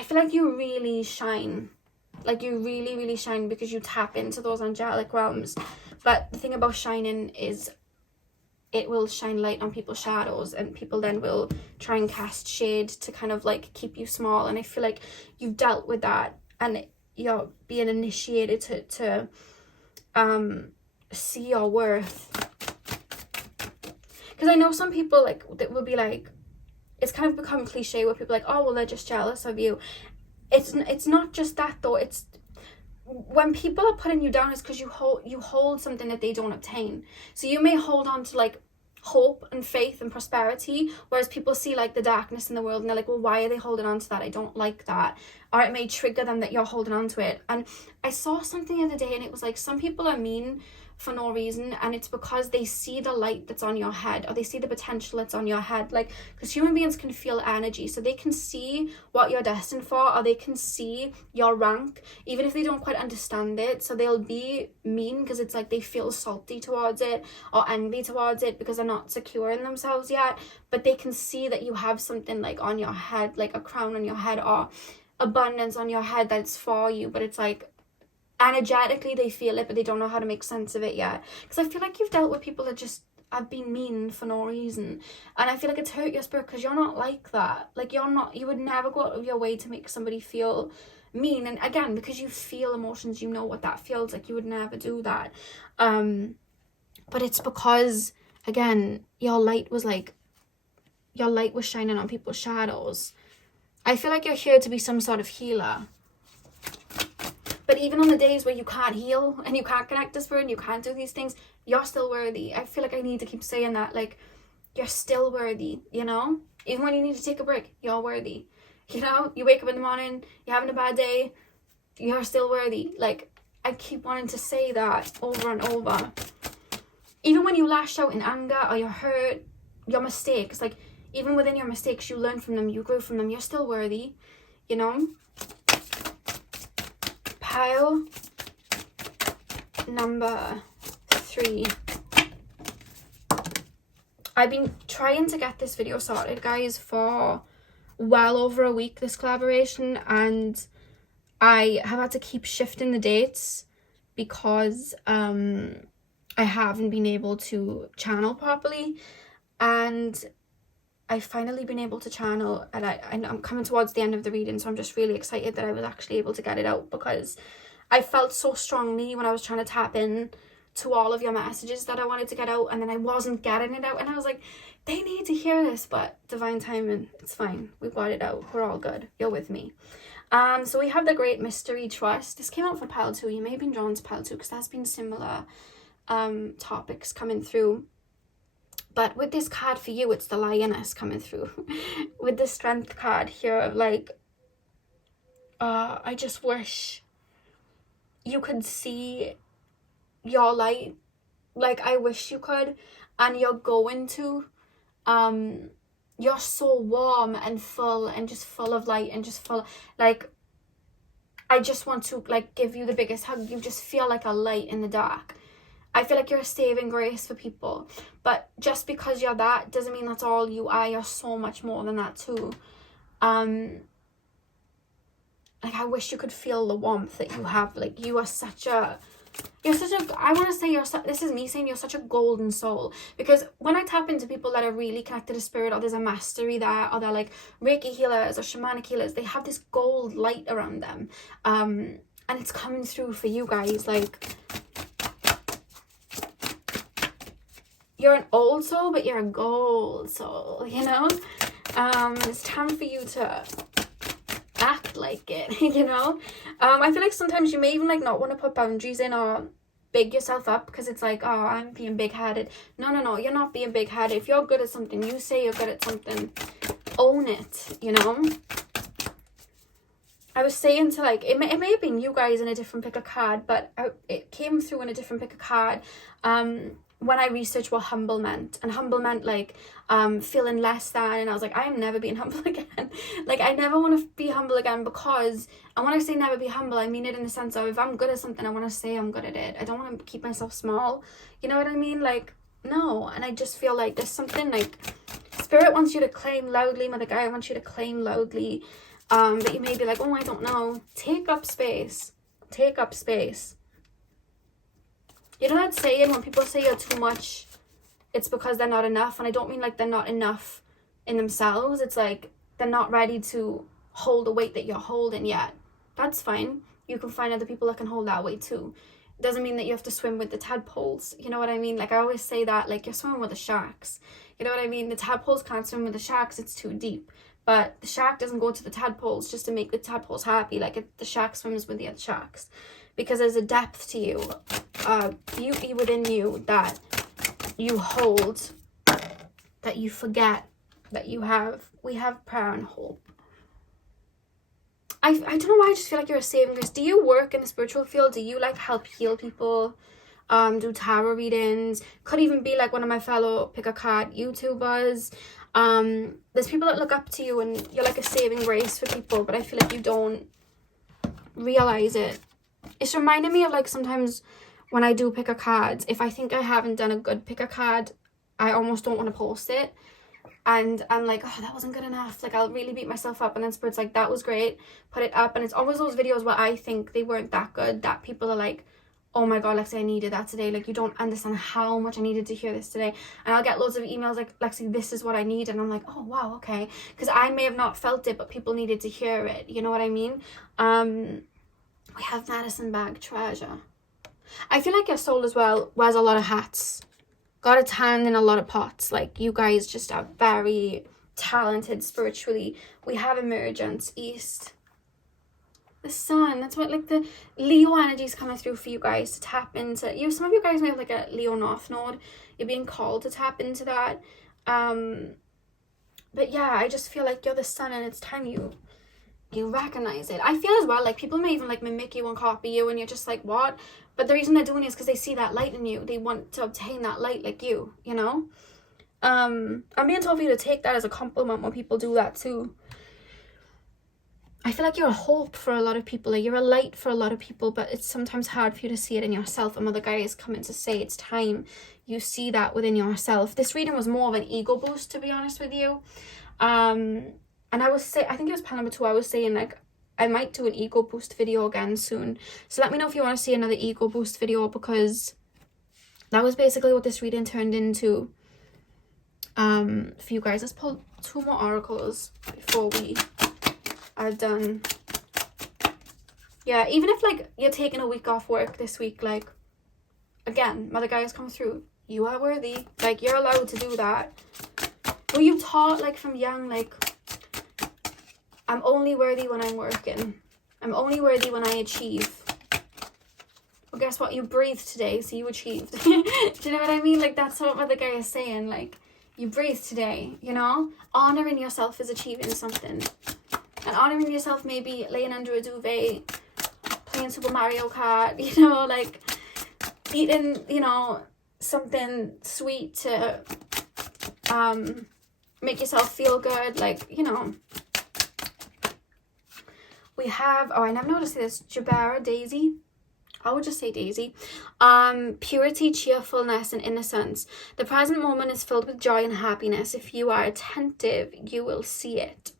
feel like you really shine, like you really shine, because you tap into those angelic realms. But the thing about shining is it will shine light on people's shadows, and people then will try and cast shade to kind of like keep you small. And I feel like you've dealt with that, and you're being initiated to see your worth. Because I know some people like that will be like, it's kind of become cliche where people are like, oh well, they're just jealous of you. It's not just that though. It's when people are putting you down, it's because you hold something that they don't obtain. So you may hold on to like hope and faith and prosperity, whereas people see like the darkness in the world and they're like, well, why are they holding on to that? I don't like that. Or it may trigger them that you're holding on to it. And I saw something the other day and it was like, some people are mean for no reason, and it's because they see the light that's on your head, or they see the potential that's on your head. Like, because human beings can feel energy, so they can see what you're destined for, or they can see your rank even if they don't quite understand it. So they'll be mean because it's like they feel salty towards it or envy towards it because they're not secure in themselves yet, but they can see that you have something like on your head, like a crown on your head or abundance on your head that's for you, but it's like energetically they feel it, but they don't know how to make sense of it yet. Because I feel like you've dealt with people that just have been mean for no reason, and I feel like it's hurt your spirit because you're not like that. Like, you would never go out of your way to make somebody feel mean. And again, because you feel emotions, you know what that feels like, you would never do that. But it's because, again, your light was shining on people's shadows. I feel like you're here to be some sort of healer. But even on the days where you can't heal and you can't connect to spirit and you can't do these things, you're still worthy. I feel like I need to keep saying that. Like, you're still worthy, you know? Even when you need to take a break, you're worthy. You know? You wake up in the morning, you're having a bad day, you're still worthy. Like, I keep wanting to say that over and over. Even when you lash out in anger or you're hurt, your mistakes, like, even within your mistakes, you learn from them, you grow from them, you're still worthy, you know? Pile number 3. I've been trying to get this video sorted, guys, for well over a week, this collaboration, and I have had to keep shifting the dates because I haven't been able to channel properly, and I've finally been able to channel, and I'm coming towards the end of the reading, so I'm just really excited that I was actually able to get it out, because I felt so strongly when I was trying to tap in to all of your messages that I wanted to get out, and then I wasn't getting it out, and I was like, they need to hear this, but divine timing, it's fine, we got it out, we're all good, you're with me. So we have the Great Mystery Trust. This came out for pile 2. You may have been drawn to pile 2 because there's been similar topics coming through. But with this card for you, it's the Lioness coming through. With the Strength card here, like, I just wish you could see your light. Like, I wish you could, and you're going to. You're so warm and full and just full of light and just full, like, I just want to, like, give you the biggest hug. You just feel like a light in the dark. I feel like you're a saving grace for people, but just because you're that doesn't mean that's all you are. You're so much more than that too. Like, I wish you could feel the warmth that you have. Like, you are such a, I want to say this is me saying you're such a golden soul, because when I tap into people that are really connected to spirit, or there's a mastery there, or they're like Reiki healers or shamanic healers, they have this gold light around them, and it's coming through for you guys. Like, you're an old soul, but you're a gold soul, you know? It's time for you to act like it, you know? I feel like sometimes you may even, like, not want to put boundaries in or big yourself up because it's like, oh, I'm being big-headed. No, you're not being big-headed. If you're good at something, you say you're good at something, own it, you know? I was saying to, like, it may have been you guys in a different pick of card, but it came through in a different pick of card. When I researched what humble meant, and humble meant, like, feeling less than, and I was like, I'm never being humble again. Like, I never want to be humble again, because, and when I say never be humble, I mean it in the sense of, if I'm good at something, I want to say I'm good at it. I don't want to keep myself small, you know what I mean? Like, no. And I just feel like there's something, like, spirit wants you to claim loudly, Mother Gaia wants you to claim loudly, that you may be like, oh, I don't know. Take up space. You know that saying, when people say you're too much, it's because they're not enough. And I don't mean like they're not enough in themselves. It's like they're not ready to hold the weight that you're holding yet. That's fine. You can find other people that can hold that weight too. It doesn't mean that you have to swim with the tadpoles. You know what I mean? Like, I always say that, like, you're swimming with the sharks. You know what I mean? The tadpoles can't swim with the sharks. It's too deep. But the shark doesn't go to the tadpoles just to make the tadpoles happy. Like, the shark swims with the other sharks. because there's a depth to you, beauty within you that you hold, that you forget that you have. We have prayer and hope. I don't know why, I just feel like you're a saving grace. Do you work in the spiritual field? Do you like help heal people? Do tarot readings? Could even be like one of my fellow pick a card YouTubers. There's people that look up to you and you're like a saving grace for people, but I feel like you don't realize it. It's reminding me of like sometimes when I do pick a card, if I think I haven't done a good pick a card, I almost don't want to post it. And I'm like, oh, that wasn't good enough. Like, I'll really beat myself up. And then Spirit's like, that was great. Put it up. And it's always those videos where I think they weren't that good, that people are like, oh my God, Lexi, I needed that today. Like, you don't understand how much I needed to hear this today. And I'll get loads of emails like, Lexi, this is what I need. And I'm like, oh, wow, okay. Because I may have not felt it, but people needed to hear it. You know what I mean? We have Medicine Bag Treasure. I feel like your soul as well wears a lot of hats. Got its hand in a lot of pots. Like, you guys just are very talented spiritually. We have Emergence, East. The Sun. That's what, like, the Leo energy is coming through for you guys to tap into. You, some of you guys may have, like, a Leo North Node. You're being called to tap into that. But, yeah, I just feel like you're the Sun and it's time you recognize it. I feel as well, like, people may even, like, mimic you and copy you and you're just like, what? But the reason they're doing it is because they see that light in you. They want to obtain that light like you know? I'm being told for you to take that as a compliment when people do that too. I feel like you're a hope for a lot of people. Like, you're a light for a lot of people, but it's sometimes hard for you to see it in yourself. And Mother Gaia is coming to say it's time you see that within yourself. This reading was more of an ego boost, to be honest with you. And I think it was panel number 2, I was saying, like, I might do an ego boost video again soon. So let me know if you want to see another ego boost video, because that was basically what this reading turned into for you guys. Let's pull 2 more oracles before we are done. Yeah, even if, like, you're taking a week off work this week, like, again, Mother Gaia's come through. You are worthy. Like, you're allowed to do that. Were you taught, like, from young, like, I'm only worthy when I'm working. I'm only worthy when I achieve. Well, guess what? You breathed today, so you achieved. Do you know what I mean? Like, that's what Mother Gaia is saying. Like, you breathed today, you know? Honoring yourself is achieving something. And honoring yourself may be laying under a duvet, playing Super Mario Kart, you know? Like, eating, you know, something sweet to make yourself feel good. Like, you know. We have, oh, I never know how to say this, Jabara, Daisy. I would just say Daisy. Purity, cheerfulness, and innocence. The present moment is filled with joy and happiness. If you are attentive, you will see it.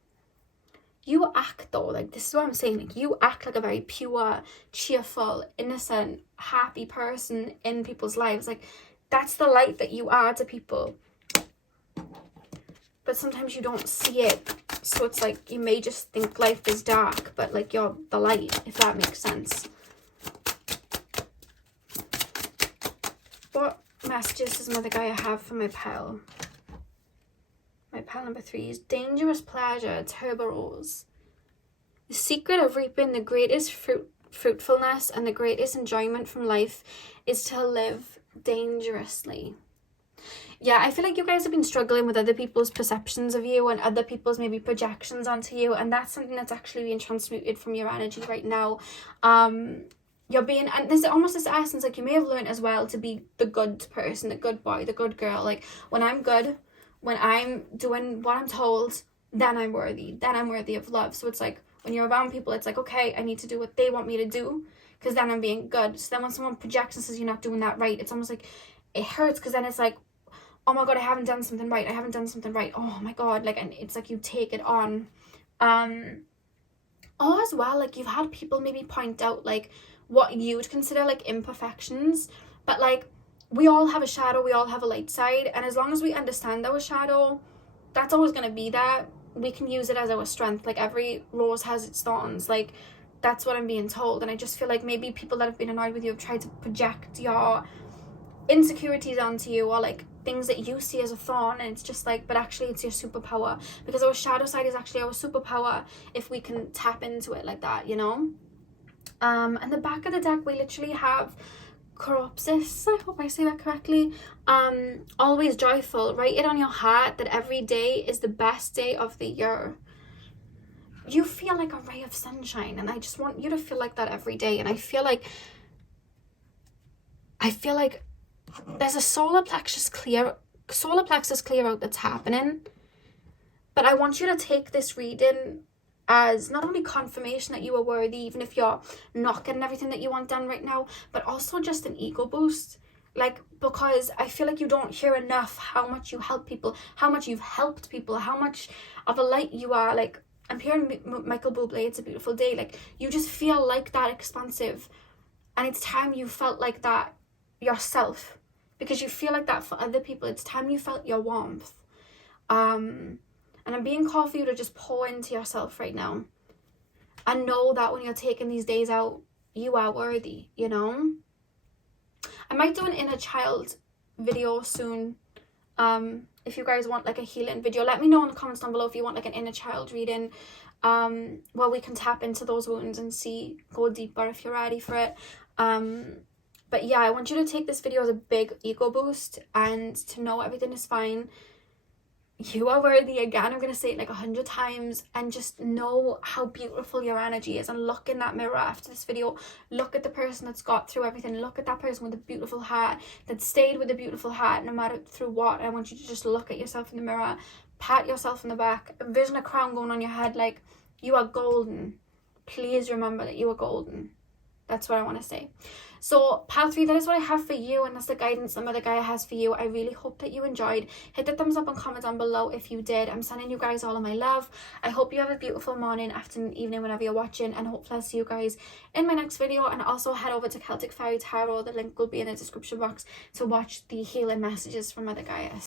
You act, though, like, this is what I'm saying, like, you act like a very pure, cheerful, innocent, happy person in people's lives. Like, that's the light that you are to people. But sometimes you don't see it. So it's like, you may just think life is dark, but, like, you're the light, if that makes sense. What messages does Mother Gaia have for my pal? My pal number 3 is dangerous pleasure, tuberose. The secret of reaping the greatest fruitfulness and the greatest enjoyment from life is to live dangerously. Yeah, I feel like you guys have been struggling with other people's perceptions of you and other people's maybe projections onto you, and that's something that's actually being transmuted from your energy right now. You're being, and there's almost this essence, like, you may have learned as well to be the good person, the good boy, the good girl. Like, when I'm good, when I'm doing what I'm told, then I'm worthy of love. So it's like, when you're around people, it's like, okay, I need to do what they want me to do, because then I'm being good. So then when someone projects and says you're not doing that right, it's almost like, it hurts, because then it's like, oh my God, I haven't done something right. Oh my God. Like, and it's like you take it on. Oh, as well, like, you've had people maybe point out, like, what you would consider, like, imperfections. But, like, we all have a shadow. We all have a light side. And as long as we understand our shadow, that's always going to be there. We can use it as our strength. Like, every rose has its thorns. Like, that's what I'm being told. And I just feel like maybe people that have been annoyed with you have tried to project your insecurities onto you, or, like, things that you see as a thorn, and it's just like, but actually it's your superpower, because our shadow side is actually our superpower if we can tap into it like that, you know. And the back of the deck, we literally have Chiropsis, I hope I say that correctly. Always joyful. Write it on your heart that every day is the best day of the year. You feel like a ray of sunshine, and I just want you to feel like that every day. And I feel like there's a solar plexus clear out that's happening. But I want you to take this reading as not only confirmation that you are worthy, even if you're not getting everything that you want done right now, but also just an ego boost. Like, because I feel like you don't hear enough how much you help people, how much you've helped people, how much of a light you are. Like, I'm hearing Michael Bublé, It's a Beautiful Day. Like, you just feel like that expansive. And it's time you felt like that yourself. Because you feel like that for other people. It's time you felt your warmth. And I'm being called for you to just pour into yourself right now. And know that when you're taking these days out, you are worthy, you know? I might do an inner child video soon. If you guys want like a healing video, let me know in the comments down below if you want like an inner child reading. Where we can tap into those wounds and go deeper if you're ready for it. But yeah, I want you to take this video as a big ego boost and to know everything is fine. You are worthy. Again, I'm going to say it like 100 times, and just know how beautiful your energy is. And look in that mirror after this video. Look at the person that's got through everything. Look at that person with a beautiful heart, that stayed with a beautiful heart no matter through what. I want you to just look at yourself in the mirror, pat yourself in the back, envision a crown going on your head, like you are golden. Please remember that you are golden. That's what I want to say. So, Pile 3, that is what I have for you, and that's the guidance that Mother Gaia has for you. I really hope that you enjoyed. Hit the thumbs up and comment down below if you did. I'm sending you guys all of my love. I hope you have a beautiful morning, afternoon, evening, whenever you're watching, and hopefully I'll see you guys in my next video. And also head over to Celtic Fairy Tarot. The link will be in the description box to watch the healing messages from Mother Gaia.